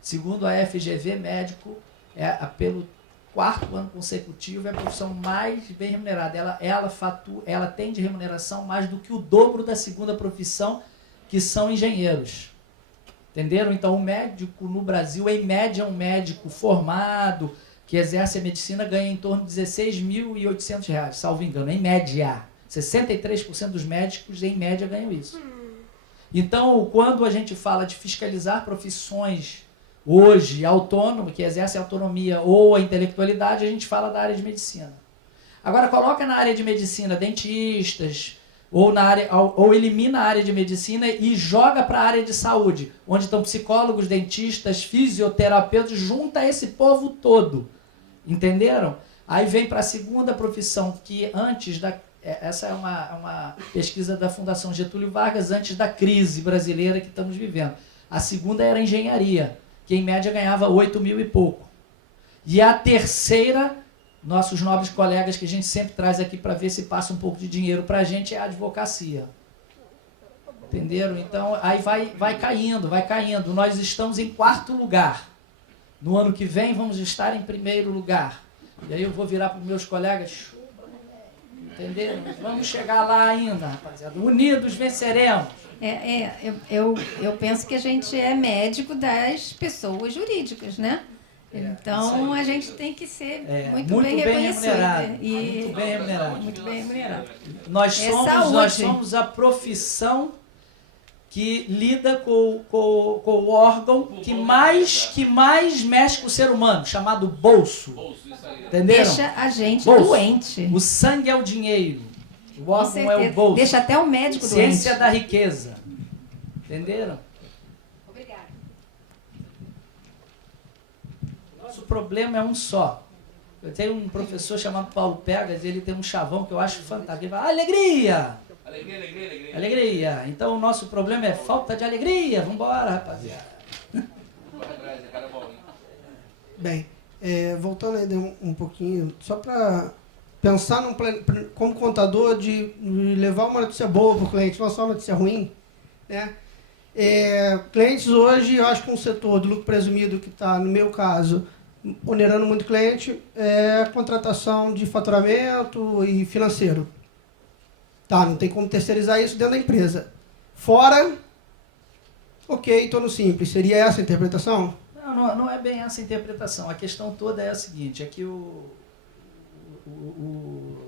Segundo a FGV, médico pelo 4º ano consecutivo é a profissão mais bem remunerada. Ela tem de remuneração mais do que o dobro da segunda profissão, que são engenheiros. Entenderam? Então, o médico no Brasil, em média, um médico formado, que exerce a medicina, ganha em torno de R$16.800, salvo engano, em média. 63% dos médicos, em média, ganham isso. Então, quando a gente fala de fiscalizar profissões hoje autônomas, que exercem a autonomia ou a intelectualidade, a gente fala da área de medicina. Agora, coloca na área de medicina dentistas, ou elimina a área de medicina e joga para a área de saúde, onde estão psicólogos, dentistas, fisioterapeutas, junta esse povo todo. Entenderam? Aí vem para a segunda profissão, que antes da... Essa é uma pesquisa da Fundação Getúlio Vargas, antes da crise brasileira que estamos vivendo. A segunda era a engenharia, que em média ganhava 8 mil e pouco. E a terceira, nossos nobres colegas, que a gente sempre traz aqui para ver se passa um pouco de dinheiro para a gente, é a advocacia. Entenderam? Então, aí vai caindo, vai caindo. Nós estamos em 4º lugar. No ano que vem, vamos estar em 1º lugar. E aí eu vou virar para os meus colegas, entenderam? Vamos chegar lá ainda, rapaziada. Unidos venceremos. Eu penso que a gente é médico das pessoas jurídicas, né? Então, a gente tem que ser muito bem reconhecido. Muito bem remunerado. Muito bem remunerado. Nós somos a profissão que lida com o órgão que mais mexe com o ser humano, chamado bolso. Entenderam? Deixa a gente bolso. Doente. O sangue é o dinheiro. O órgão é o bolso. Deixa até o médico Ciência doente. da riqueza. Entenderam? Obrigada. Nosso problema é um só. Eu tenho um professor chamado Paulo Pegas, ele tem um chavão que eu acho fantástico. Ele fala, alegria! Alegria, alegria, alegria. Alegria. Então o nosso problema é falta de alegria. Vamos embora, rapaziada. Bem, voltando ainda um pouquinho, só para pensar num plano, como contador, de levar uma notícia boa para o cliente, não só uma notícia ruim, né? Clientes hoje, eu acho que um setor do lucro presumido que está, no meu caso, onerando muito o cliente, é a contratação de faturamento e financeiro. Tá, não tem como terceirizar isso dentro da empresa. Fora, ok, estou no simples. Seria essa a interpretação? Não é bem essa a interpretação. A questão toda é a seguinte, é que o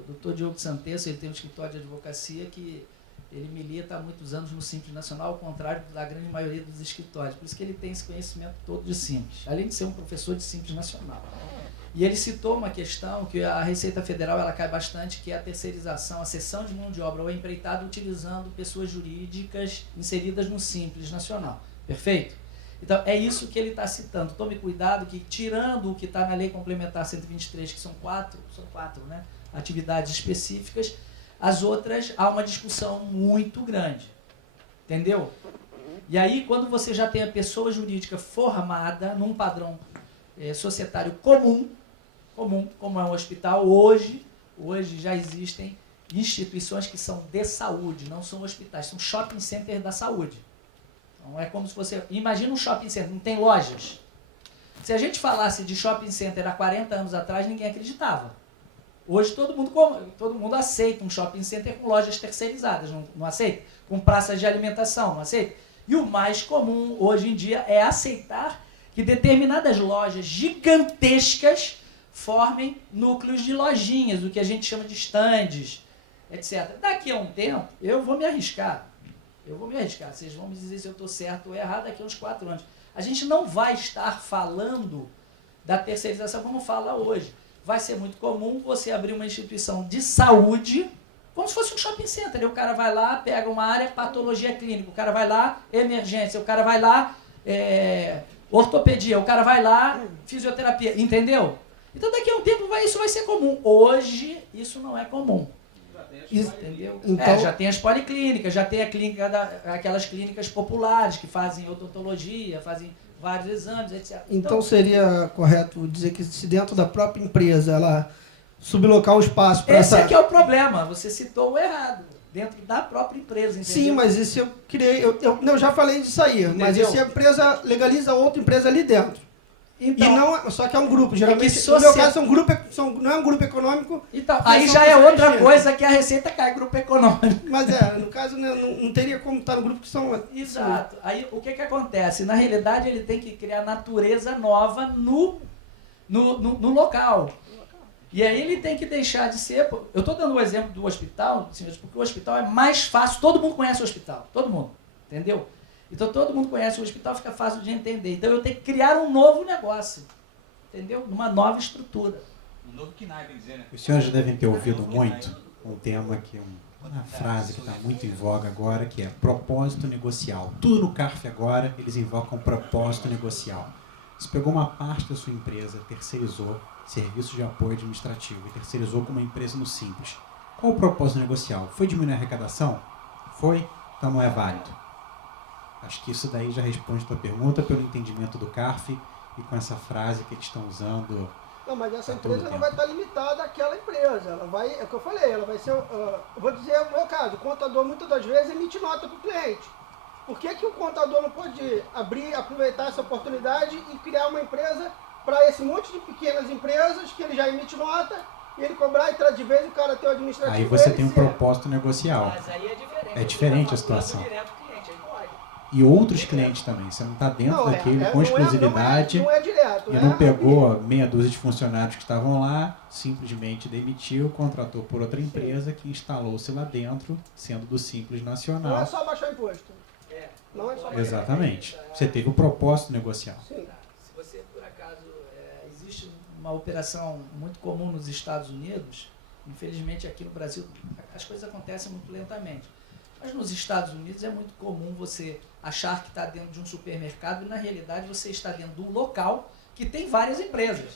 Dr. Diogo Santesso, ele tem um escritório de advocacia que ele milita há muitos anos no Simples Nacional, ao contrário da grande maioria dos escritórios. Por isso que ele tem esse conhecimento todo de Simples, além de ser um professor de Simples Nacional. E ele citou uma questão que a Receita Federal ela cai bastante, que é a terceirização, a cessão de mão de obra ou empreitada utilizando pessoas jurídicas inseridas no Simples Nacional. Perfeito? Então, é isso que ele está citando. Tome cuidado que, tirando o que está na Lei Complementar 123, que são quatro, né, atividades específicas, as outras há uma discussão muito grande. Entendeu? E aí, quando você já tem a pessoa jurídica formada num padrão societário comum, como é um hospital, hoje já existem instituições que são de saúde, não são hospitais, são shopping centers da saúde. Então é como se você... Imagina um shopping center, não tem lojas. Se a gente falasse de shopping center há 40 anos atrás, ninguém acreditava. Hoje todo mundo aceita um shopping center com lojas terceirizadas, não aceita? Com praças de alimentação, não aceita? E o mais comum hoje em dia é aceitar que determinadas lojas gigantescas formem núcleos de lojinhas, o que a gente chama de estandes, etc. Daqui a um tempo, eu vou me arriscar. Vocês vão me dizer se eu estou certo ou errado daqui a uns 4 anos. A gente não vai estar falando da terceirização como fala hoje. Vai ser muito comum você abrir uma instituição de saúde, como se fosse um shopping center. O cara vai lá, pega uma área, patologia clínica. O cara vai lá, emergência. O cara vai lá, ortopedia. O cara vai lá, fisioterapia. Entendeu? Então daqui a um tempo isso vai ser comum. Hoje isso não é comum. Entendeu? Então- Já tem as policlínicas, já tem a clínica aquelas clínicas populares que fazem odontologia, fazem vários exames, etc. Então seria correto dizer que se dentro da própria empresa ela sublocar um espaço para esse essa... é que é o problema, você citou o errado, dentro da própria empresa, entendeu? Sim, mas e se eu criei... Eu já falei disso aí, mas e Entendeu? se a empresa legaliza outra empresa ali dentro? Então, E não, só que é um grupo, geralmente, que no meu caso, não é um grupo econômico. então, mas aí são já é pessoas outra distintas. coisa que a Receita cai, grupo econômico. Mas no caso, né, não teria como estar no grupo que são... Exato. Aí o que acontece? Na realidade, ele tem que criar natureza nova no local. E aí ele tem que deixar de ser... Eu estou dando o exemplo do hospital, senhores, porque o hospital é mais fácil, todo mundo conhece o hospital, todo mundo, entendeu? Então todo mundo conhece o hospital, fica fácil de entender. Então eu tenho que criar um novo negócio, entendeu? Uma nova estrutura. Um novo KNAI, bem dizer, né? Os senhores já devem ter ouvido muito um tema que uma frase que está muito em voga agora, que é propósito negocial. Tudo no CARF agora, eles invocam propósito negocial. Você pegou uma parte da sua empresa, terceirizou serviços de apoio administrativo e terceirizou com uma empresa no Simples. Qual o propósito negocial? Foi diminuir a arrecadação? Foi? Então não é válido. Acho que isso daí já responde a tua pergunta pelo entendimento do CARF e com essa frase que eles estão usando. Não, mas essa a todo empresa não tempo. vai estar limitada àquela empresa. Ela vai, é o que eu falei, ela vai ser... eu vou dizer o meu caso, o contador muitas das vezes emite nota para o cliente. Por que o contador não pode aproveitar essa oportunidade e criar uma empresa para esse monte de pequenas empresas que ele já emite nota e ele cobrar e de vez o cara ter o administrativo Aí você dele, tem um se- propósito negocial. Mas aí é diferente. É diferente a situação. Direto ao cliente, aí pode. E outros clientes também. Você não está dentro Não, daquele com não exclusividade. não é direto. E é não rapidinho. pegou meia dúzia de funcionários que estavam lá, simplesmente demitiu, contratou por outra empresa que instalou-se lá dentro, sendo do Simples Não é Nacional. só baixar imposto. Não é só baixar Exatamente. Você teve o propósito negocial. Sim. Se você, por acaso, existe uma operação muito comum nos Estados Unidos, infelizmente aqui no Brasil as coisas acontecem muito lentamente, mas nos Estados Unidos é muito comum você achar que está dentro de um supermercado e na realidade você está dentro de um local que tem várias empresas.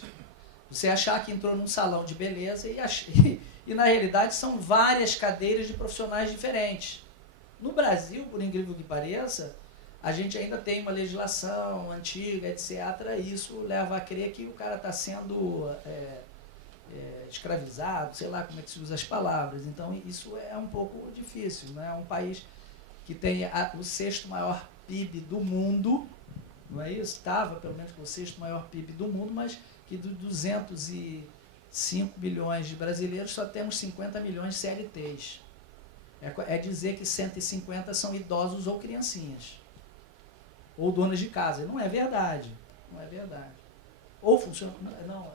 Você achar que entrou num salão de beleza e na realidade são várias cadeiras de profissionais diferentes. No Brasil, por incrível que pareça, a gente ainda tem uma legislação antiga, etc. E isso leva a crer que o cara está sendo escravizado, sei lá como é que se usa as palavras. Então, isso é um pouco difícil. Né? É um país que tem o sexto maior PIB do mundo, não é isso? Estava, pelo menos, com o sexto maior PIB do mundo, mas que dos 205 milhões de brasileiros, só temos 50 milhões de CLTs. É dizer que 150 são idosos ou criancinhas. Ou donas de casa. Não é verdade. Não é verdade. Ou funciona... Não,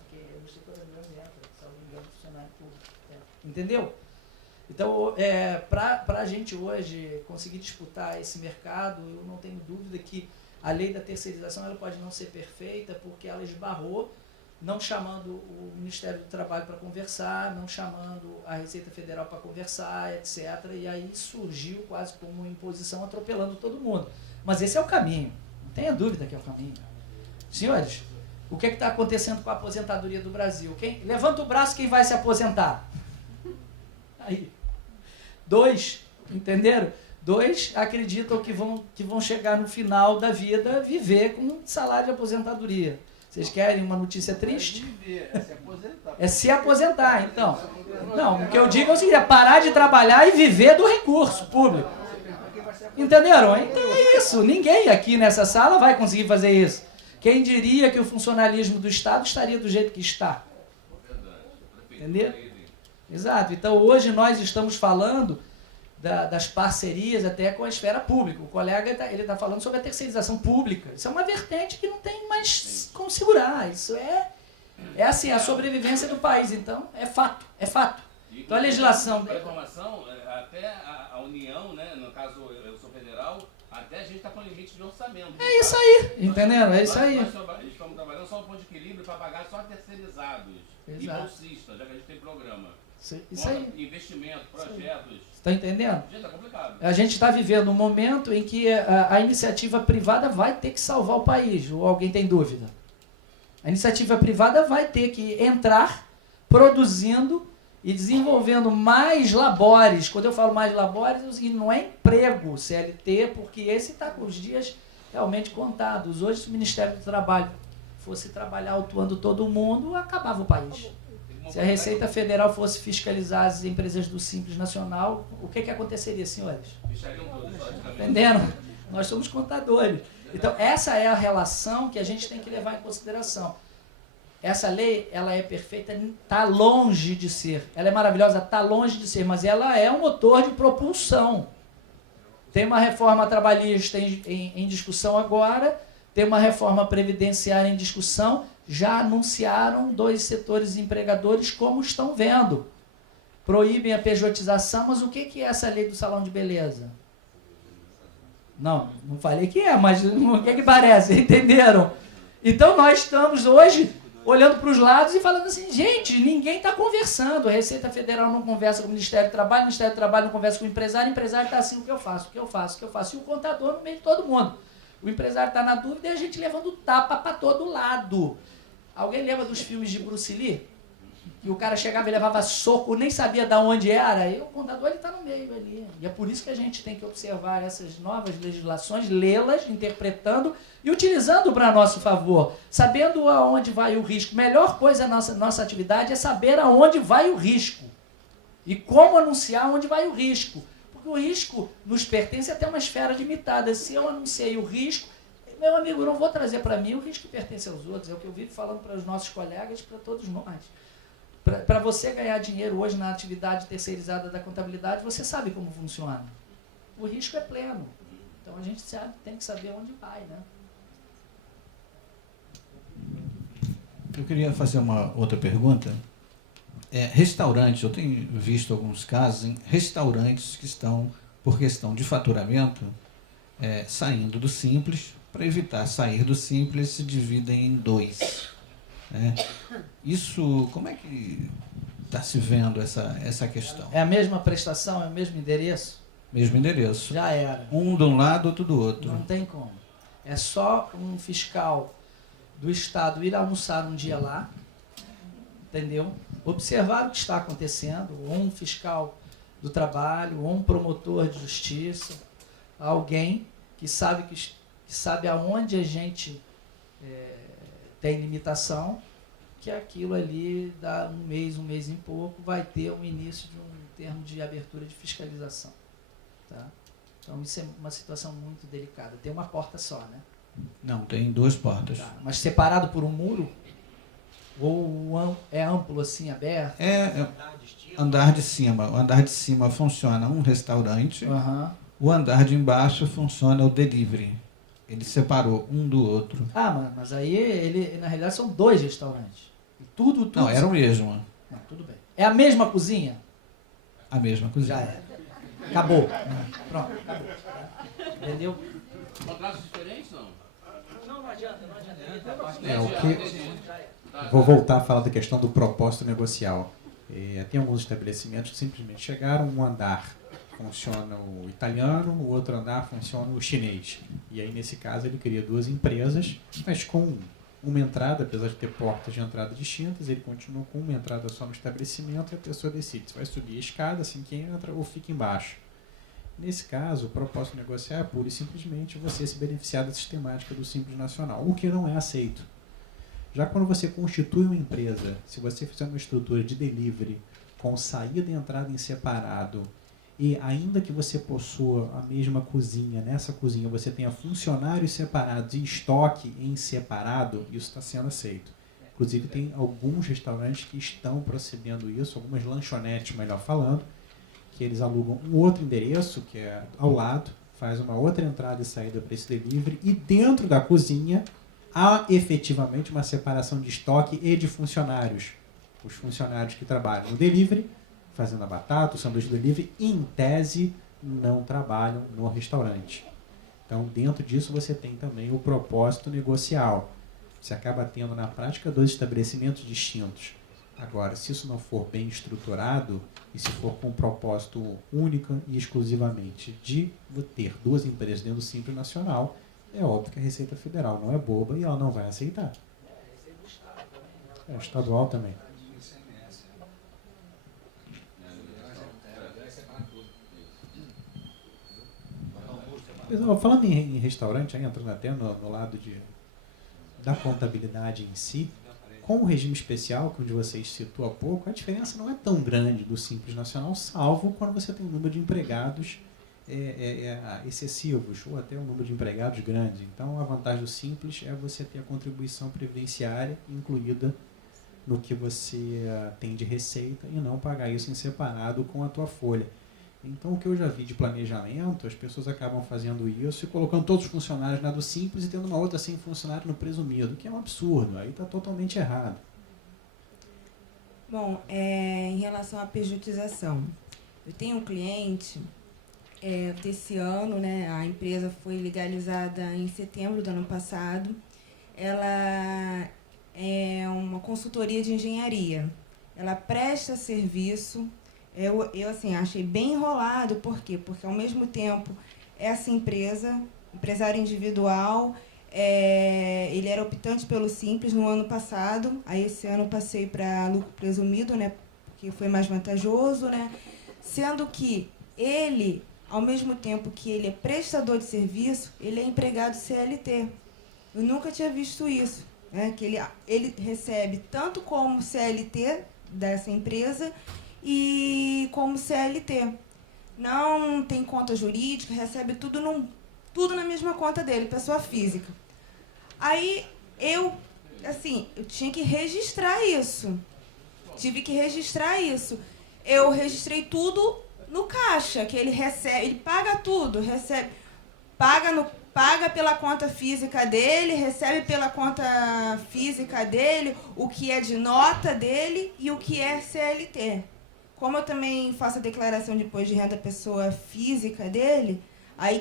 porque o setor grande entra, se alguém engano, funcionário público. Entendeu? Então, para a gente hoje conseguir disputar esse mercado, eu não tenho dúvida que a lei da terceirização ela pode não ser perfeita, porque ela esbarrou, não chamando o Ministério do Trabalho para conversar, não chamando a Receita Federal para conversar, etc. E aí surgiu quase como uma imposição atropelando todo mundo. Mas esse é o caminho, não tenha dúvida que é o caminho. Senhores, o que está acontecendo com a aposentadoria do Brasil? Levanta o braço quem vai se aposentar. Aí. 2, entenderam? 2 acreditam que vão chegar no final da vida viver com um salário de aposentadoria. Vocês querem uma notícia triste? É se aposentar. É se aposentar, então. Não, o que eu digo é o seguinte, é parar de trabalhar e viver do recurso público. Entenderam? Então é isso. Ninguém aqui nessa sala vai conseguir fazer isso. Quem diria que o funcionalismo do Estado estaria do jeito que está? Entendeu? Exato. Então hoje nós estamos falando das parcerias até com a esfera pública. O colega ele está falando sobre a terceirização pública. Isso é uma vertente que não tem mais como segurar. Isso é assim, a sobrevivência do país. Então, é fato. É fato. Então a legislação... Para informação, até a União, né, no caso eu sou federal, até a gente está com limite de orçamento. É isso aí, entendeu? É isso aí. Nós estamos trabalhando só no ponto de equilíbrio para pagar só terceirizados e bolsistas, já que a gente tem programa. Isso aí. Investimento, projetos. Está entendendo? Gente, é complicado. A gente está vivendo um momento em que a iniciativa privada vai ter que salvar o país. Ou alguém tem dúvida? A iniciativa privada vai ter que entrar produzindo e desenvolvendo mais labores. Quando eu falo mais labores, não é emprego CLT, porque esse está com os dias realmente contados. Hoje, se o Ministério do Trabalho fosse trabalhar autuando todo mundo, acabava o país. Se a Receita Federal fosse fiscalizar as empresas do Simples Nacional, o que aconteceria, senhores? Entendendo? Nós somos contadores. Então, essa é a relação que a gente tem que levar em consideração. Essa lei, ela é perfeita, está longe de ser. Ela é maravilhosa, está longe de ser, mas ela é um motor de propulsão. Tem uma reforma trabalhista em discussão agora, tem uma reforma previdenciária em discussão, já anunciaram 2 setores empregadores como estão vendo. Proíbem a pejotização, mas o que é essa lei do salão de beleza? Não falei que é, mas o que parece? Entenderam? Então nós estamos hoje olhando para os lados e falando assim, gente, ninguém está conversando. A Receita Federal não conversa com o Ministério do Trabalho não conversa com o empresário está assim, o que eu faço. E o contador no meio de todo mundo. O empresário está na dúvida e a gente levando tapa para todo lado. Alguém lembra dos filmes de Bruce Lee? E o cara chegava e levava soco, nem sabia de onde era. E o contador está no meio ali. E é por isso que a gente tem que observar essas novas legislações, lê-las, interpretando e utilizando para nosso favor. Sabendo aonde vai o risco. Melhor coisa da nossa atividade é saber aonde vai o risco. E como anunciar onde vai o risco. Porque o risco nos pertence até uma esfera limitada. Se eu anunciei o risco, meu amigo, eu não vou trazer para mim o risco que pertence aos outros. É o que eu vivo falando para os nossos colegas, para todos nós. Para você ganhar dinheiro hoje na atividade terceirizada da contabilidade, você sabe como funciona. O risco é pleno. Então a gente tem que saber onde vai, né? Eu queria fazer uma outra pergunta. Restaurantes, eu tenho visto alguns casos em restaurantes que estão, por questão de faturamento, saindo do Simples. Para evitar sair do Simples, se dividem em 2. Isso, como é que está se vendo essa questão? É a mesma prestação, é o mesmo endereço? Mesmo endereço. Já era. Um de um lado, outro do outro. Não tem como. É só um fiscal do Estado ir almoçar um dia lá, entendeu? Observar o que está acontecendo, ou um fiscal do trabalho, ou um promotor de justiça, alguém que sabe aonde a gente tem limitação, que aquilo ali dá um mês e pouco, vai ter um início de um termo de abertura de fiscalização. Tá? Então isso é uma situação muito delicada. Tem uma porta só, né? Não, tem 2 portas. Tá. Mas separado por um muro? Ou é amplo assim, aberto? Andar de cima. O andar de cima funciona um restaurante, o andar de embaixo funciona o delivery. Ele separou um do outro. Mas aí ele na realidade são 2 restaurantes. E tudo. Não, era o mesmo. Não, tudo bem. É a mesma cozinha? A mesma cozinha. Já é. Acabou. Pronto, acabou. Entendeu? Contratos diferentes, não? Não adianta. Vou voltar a falar da questão do propósito negocial. Tem alguns estabelecimentos que simplesmente chegaram, um andar funciona o italiano, o outro andar funciona o chinês. E aí, nesse caso, ele cria 2 empresas, mas com uma entrada, apesar de ter portas de entrada distintas, ele continua com uma entrada só no estabelecimento e a pessoa decide se vai subir a escada assim que entra ou fica embaixo. Nesse caso, o propósito negociar é pura e simplesmente você se beneficiar da sistemática do Simples Nacional, o que não é aceito. Já quando você constitui uma empresa, se você fizer uma estrutura de delivery com saída e entrada em separado, e ainda que você possua a mesma cozinha, nessa cozinha você tenha funcionários separados e estoque em separado, isso está sendo aceito. Inclusive tem alguns restaurantes que estão procedendo isso, algumas lanchonetes, melhor falando, que eles alugam um outro endereço, que é ao lado, faz uma outra entrada e saída para esse delivery, e dentro da cozinha há efetivamente uma separação de estoque e de funcionários. Os funcionários que trabalham no delivery, fazendo a batata, o sanduíche do delivery, em tese, não trabalham no restaurante. Então, dentro disso, você tem também o propósito negocial. Você acaba tendo, na prática, 2 estabelecimentos distintos. Agora, se isso não for bem estruturado, e se for com um propósito único e exclusivamente de ter 2 empresas dentro do Simples Nacional, é óbvio que a Receita Federal não é boba e ela não vai aceitar. É estadual também. Falando em restaurante, aí, entrando até no lado da contabilidade em si, com o regime especial, que vocês citou há pouco, a diferença não é tão grande do Simples Nacional, salvo quando você tem um número de empregados excessivos, ou até um número de empregados grandes. Então, a vantagem do Simples é você ter a contribuição previdenciária incluída no que você tem de receita e não pagar isso em separado com a tua folha. Então, o que eu já vi de planejamento, as pessoas acabam fazendo isso e colocando todos os funcionários na do Simples e tendo uma outra sem funcionário no presumido, que é um absurdo, aí está totalmente errado. Bom, em relação à pejotização, eu tenho um cliente, desse ano, né, a empresa foi legalizada em setembro do ano passado, ela é uma consultoria de engenharia, ela presta serviço. Eu assim, achei bem enrolado, por quê? Porque, ao mesmo tempo, essa empresa, empresário individual, ele era optante pelo Simples no ano passado, aí esse ano passei para lucro presumido, né, porque foi mais vantajoso, né, sendo que ele, ao mesmo tempo que ele é prestador de serviço, ele é empregado CLT. Eu nunca tinha visto isso, né, que ele recebe tanto como CLT dessa empresa, e como CLT. Não tem conta jurídica, recebe tudo na mesma conta dele, pessoa física. Aí eu tinha que registrar isso. Tive que registrar isso. Eu registrei tudo no caixa, que ele recebe, ele paga tudo, recebe, paga pela conta física dele, recebe pela conta física dele, o que é de nota dele e o que é CLT. Como eu também faço a declaração de imposto de renda pessoa física dele,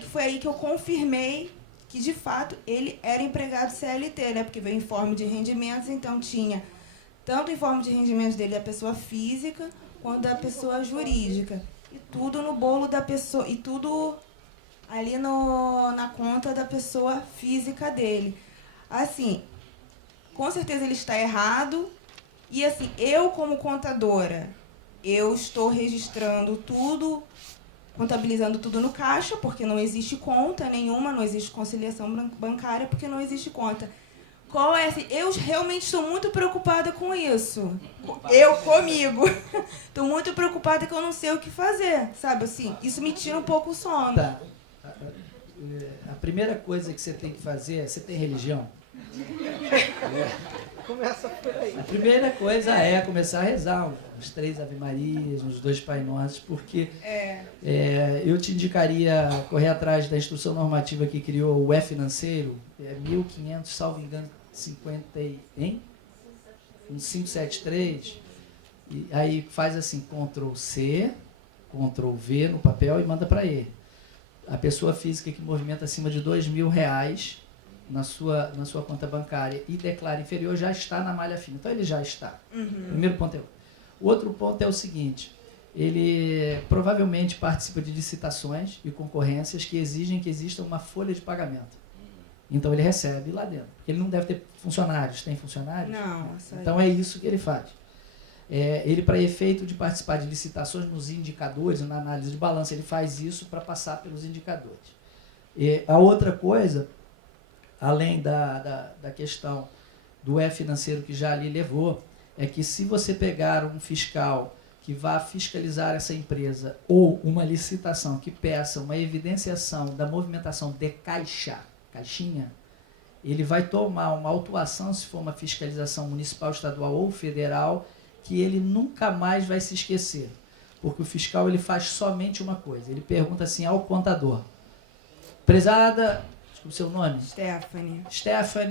foi aí que eu confirmei que, de fato, ele era empregado CLT, né? Porque veio o informe de rendimentos, então tinha tanto o informe de rendimentos dele da pessoa física quanto da pessoa jurídica. E tudo no bolo da pessoa, e tudo ali na conta da pessoa física dele. Assim, com certeza ele está errado. E assim, eu como contadora, eu estou registrando tudo, contabilizando tudo no caixa, porque não existe conta nenhuma, não existe conciliação bancária, porque não existe conta. Eu realmente estou muito preocupada com isso. Comigo. Estou muito preocupada que eu não sei o que fazer, sabe? Assim, isso me tira um pouco o sono. Tá. A primeira coisa que você tem que fazer, você tem religião? Começa por aí. A primeira coisa é começar a rezar uns 3 Ave Marias, uns 2 Pai Nossos, porque eu te indicaria correr atrás da instrução normativa que criou o E-Financeiro, 1500, salvo engano, 573, e aí faz assim, Ctrl+C, Ctrl+V no papel e manda para ele. A pessoa física que movimenta acima de R$2.000 na sua conta bancária e declara inferior já está na malha fina. Então ele já está. Primeiro ponto é o. O outro ponto é o seguinte, ele provavelmente participa de licitações e concorrências que exigem que exista uma folha de pagamento. Então ele recebe lá dentro. Ele não deve ter funcionários. Tem funcionários? Não. Então é isso que ele faz. Ele, para efeito de participar de licitações nos indicadores, na análise de balança, ele faz isso para passar pelos indicadores. A outra coisa, além da questão do E-Financeiro que já ali levou, é que se você pegar um fiscal que vá fiscalizar essa empresa ou uma licitação que peça uma evidenciação da movimentação de caixinha, ele vai tomar uma autuação, se for uma fiscalização municipal, estadual ou federal, que ele nunca mais vai se esquecer. Porque o fiscal ele faz somente uma coisa, ele pergunta assim ao contador, prezada, o seu nome? Stephanie,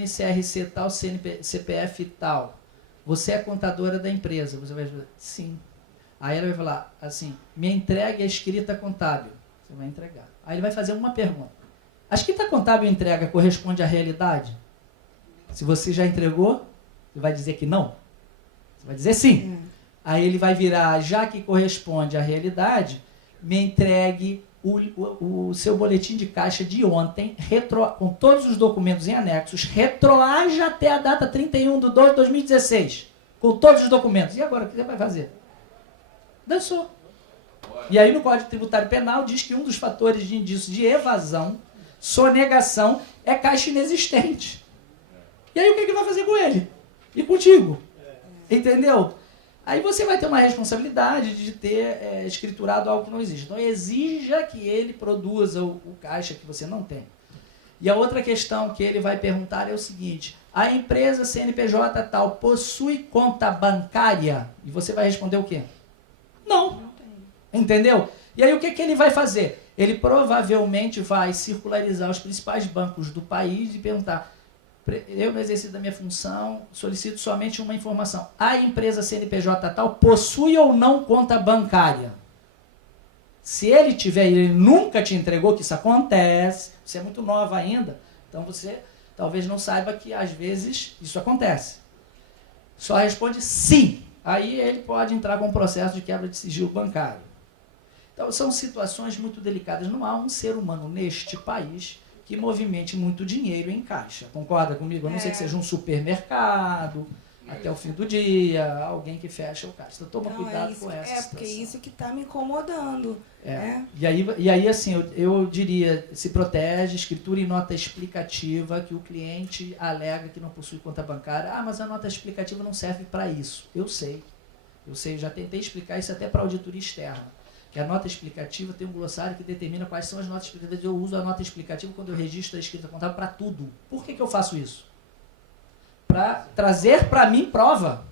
CRC tal, CPF tal. Você é contadora da empresa. Você vai dizer, sim. Aí ela vai falar assim, me entregue a escrita contábil. Você vai entregar. Aí ele vai fazer uma pergunta. A escrita contábil entrega corresponde à realidade? Se você já entregou, você vai dizer que não? Você vai dizer sim. Aí ele vai virar, já que corresponde à realidade, me entregue o seu boletim de caixa de ontem, com todos os documentos em anexos, retroaja até a data 31/2/2016, com todos os documentos. E agora, o que você vai fazer? Dançou. E aí no Código Tributário Penal diz que um dos fatores de indício de evasão Sonegação é caixa inexistente. E aí o que vai fazer com ele? E contigo? Entendeu? Aí você vai ter uma responsabilidade de ter escriturado algo que não existe. Então exija que ele produza o caixa que você não tem. E a outra questão que ele vai perguntar é o seguinte: a empresa CNPJ tal possui conta bancária? E você vai responder o quê? Não. Entendeu? E aí o que ele vai fazer? Ele provavelmente vai circularizar os principais bancos do país e perguntar: eu, no exercício da minha função, solicito somente uma informação. A empresa CNPJ tal possui ou não conta bancária? Se ele tiver e ele nunca te entregou, que isso acontece, você é muito nova ainda, então você talvez não saiba que às vezes isso acontece. Só responde sim. Aí ele pode entrar com um processo de quebra de sigilo bancário. Então são situações muito delicadas. Não há um ser humano neste país que movimente muito dinheiro em caixa. Concorda comigo? A não ser que seja um supermercado, até o fim do dia, alguém que fecha o caixa. Então toma cuidado com essa situação. Porque isso que está me incomodando. E aí assim, eu diria, se protege, escritura e nota explicativa, que o cliente alega que não possui conta bancária. Ah, mas a nota explicativa não serve para isso. Eu sei, já tentei explicar isso até para a auditoria externa. Que a nota explicativa tem um glossário que determina quais são as notas explicativas. Eu uso a nota explicativa quando eu registro a escrita contábil para tudo. Por que eu faço isso? Para trazer para mim prova.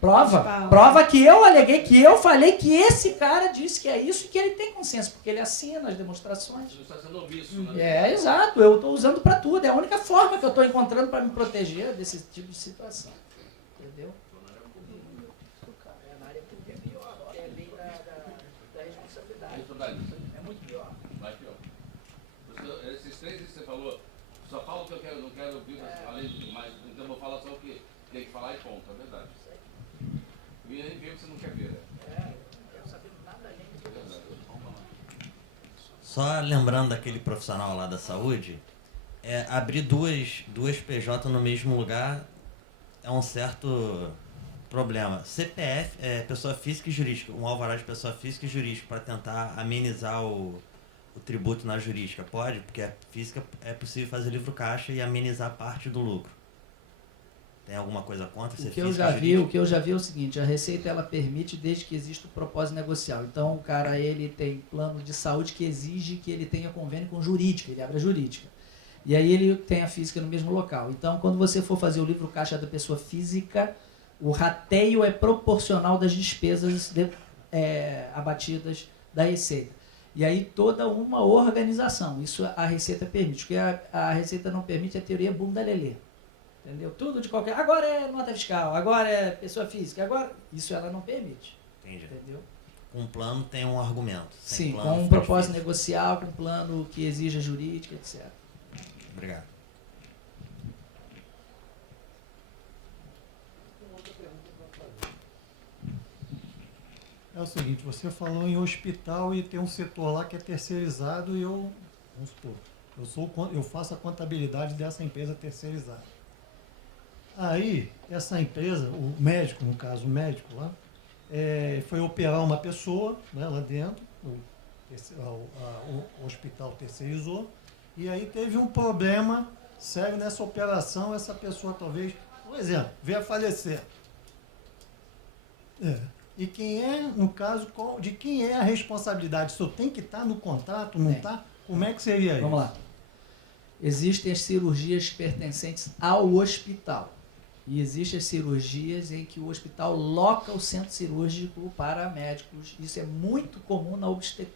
Prova que eu aleguei, que eu falei que esse cara disse que é isso e que ele tem consciência, porque ele assina as demonstrações. Você está sendo omisso, né? Exato. Eu estou usando para tudo. É a única forma que eu estou encontrando para me proteger desse tipo de situação. Entendeu? É muito pior. Mais pior. Esses três que você falou, só fala o que eu quero, não quero ouvir, além de mais. Então eu vou falar só o que tem que falar e ponto, é verdade. E aí vê o que você não quer ver. Quero saber nada além do que eu sei. Só lembrando daquele profissional lá da saúde, abrir duas PJ no mesmo lugar é um certo problema. CPF, pessoa física e jurídica, um alvará de pessoa física e jurídica para tentar amenizar o tributo na jurídica, pode? Porque a física é possível fazer livro caixa e amenizar parte do lucro. Tem alguma coisa contra? O que eu já vi é o seguinte: a Receita ela permite desde que exista o propósito negocial. Então o cara ele tem plano de saúde que exige que ele tenha convênio com jurídica, ele abre a jurídica. E aí ele tem a física no mesmo local. Então quando você for fazer o livro caixa da pessoa física, o rateio é proporcional das despesas abatidas da Receita. E aí toda uma organização. Isso a Receita permite. O que a Receita não permite é a teoria bunda lelê. Entendeu? Tudo de qualquer... Agora é nota fiscal, agora é pessoa física, agora... Isso ela não permite. Entendi. Entendeu? Com um plano tem um argumento. Sim, com um propósito negocial, com um plano que exija jurídica, etc. Obrigado. É o seguinte, você falou em hospital e tem um setor lá que é terceirizado e vamos supor, eu faço a contabilidade dessa empresa terceirizada. Aí, essa empresa, o médico, no caso, o médico lá, foi operar uma pessoa, né, lá dentro, o hospital terceirizou, e aí teve um problema sério nessa operação, essa pessoa talvez, por exemplo, veio a falecer. E quem é, no caso, de quem é a responsabilidade? Se eu tenho que estar no contrato, não está? Como é que seria isso? Vamos lá. Existem as cirurgias pertencentes ao hospital. E existem as cirurgias em que o hospital loca o centro cirúrgico para médicos. Isso é muito comum na obstetrícia.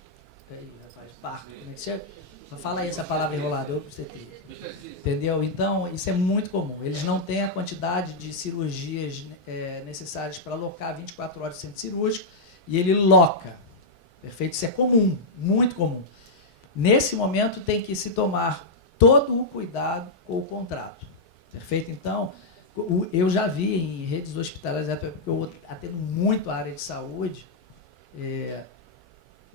Fala aí essa palavra enrolada, obstetrícia. Entendeu? Então, isso é muito comum. Eles não têm a quantidade de cirurgias necessárias para alocar 24 horas de centro cirúrgico e ele loca. Perfeito? Isso é comum, muito comum. Nesse momento tem que se tomar todo o cuidado com o contrato. Perfeito? Então, eu já vi em redes hospitalares, porque eu atendo muito a área de saúde,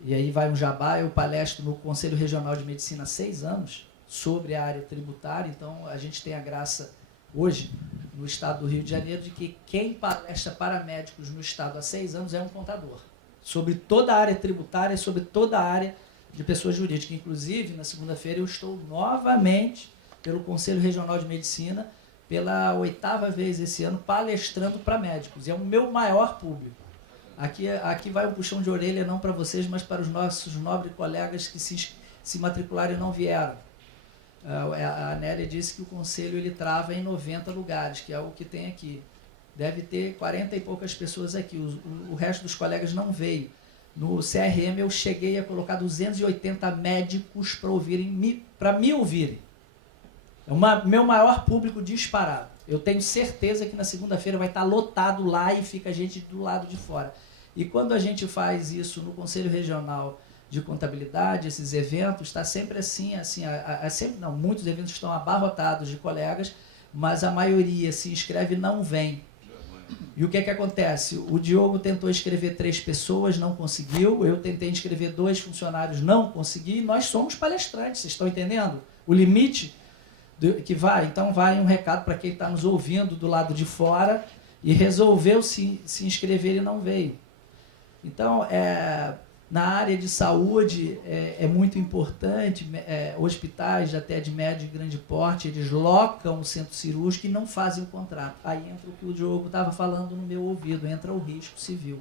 e aí vai um jabá, eu palestro no Conselho Regional de Medicina há 6 anos sobre a área tributária, então a gente tem a graça hoje, no estado do Rio de Janeiro, de que quem palestra para médicos no estado há 6 anos é um contador, sobre toda a área tributária, sobre toda a área de pessoa jurídica. Inclusive, na segunda-feira, eu estou novamente pelo Conselho Regional de Medicina, pela 8ª vez esse ano, palestrando para médicos. E é o meu maior público. Aqui vai um puxão de orelha, não para vocês, mas para os nossos nobres colegas que se matricularam e não vieram. A Nélia disse que o Conselho ele trava em 90 lugares, que é o que tem aqui. Deve ter 40 e poucas pessoas aqui. O resto dos colegas não veio. No CRM eu cheguei a colocar 280 médicos para me ouvirem. É o meu maior público disparado. Eu tenho certeza que na segunda-feira vai estar lotado lá e fica a gente do lado de fora. E quando a gente faz isso no Conselho Regional de Contabilidade, esses eventos, está sempre assim, sempre não, muitos eventos estão abarrotados de colegas, mas a maioria se inscreve e não vem. E o que acontece? O Diogo tentou inscrever 3 pessoas, não conseguiu. Eu tentei inscrever 2 funcionários, não consegui. Nós somos palestrantes, vocês estão entendendo? O limite que vai. Então vai um recado para quem está nos ouvindo do lado de fora e resolveu se inscrever e não veio. Então, na área de saúde é muito importante, hospitais até de médio e grande porte, eles locam o centro cirúrgico e não fazem o contrato. Aí entra o que o Diogo estava falando no meu ouvido, entra o risco civil.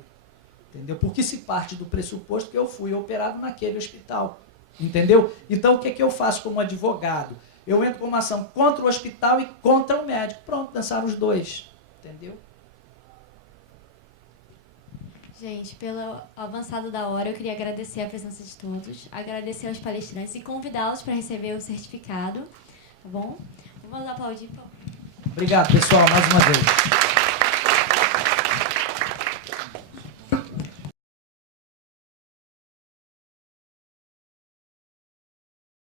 Entendeu? Porque se parte do pressuposto que eu fui operado naquele hospital. Entendeu? Então, o que eu faço como advogado? Eu entro com uma ação contra o hospital e contra o médico. Pronto, dançaram os dois. Entendeu? Gente, pelo avançado da hora, eu queria agradecer a presença de todos, agradecer aos palestrantes e convidá-los para receber o certificado, tá bom? Vamos aplaudir, por favor. Obrigado, pessoal, mais uma vez.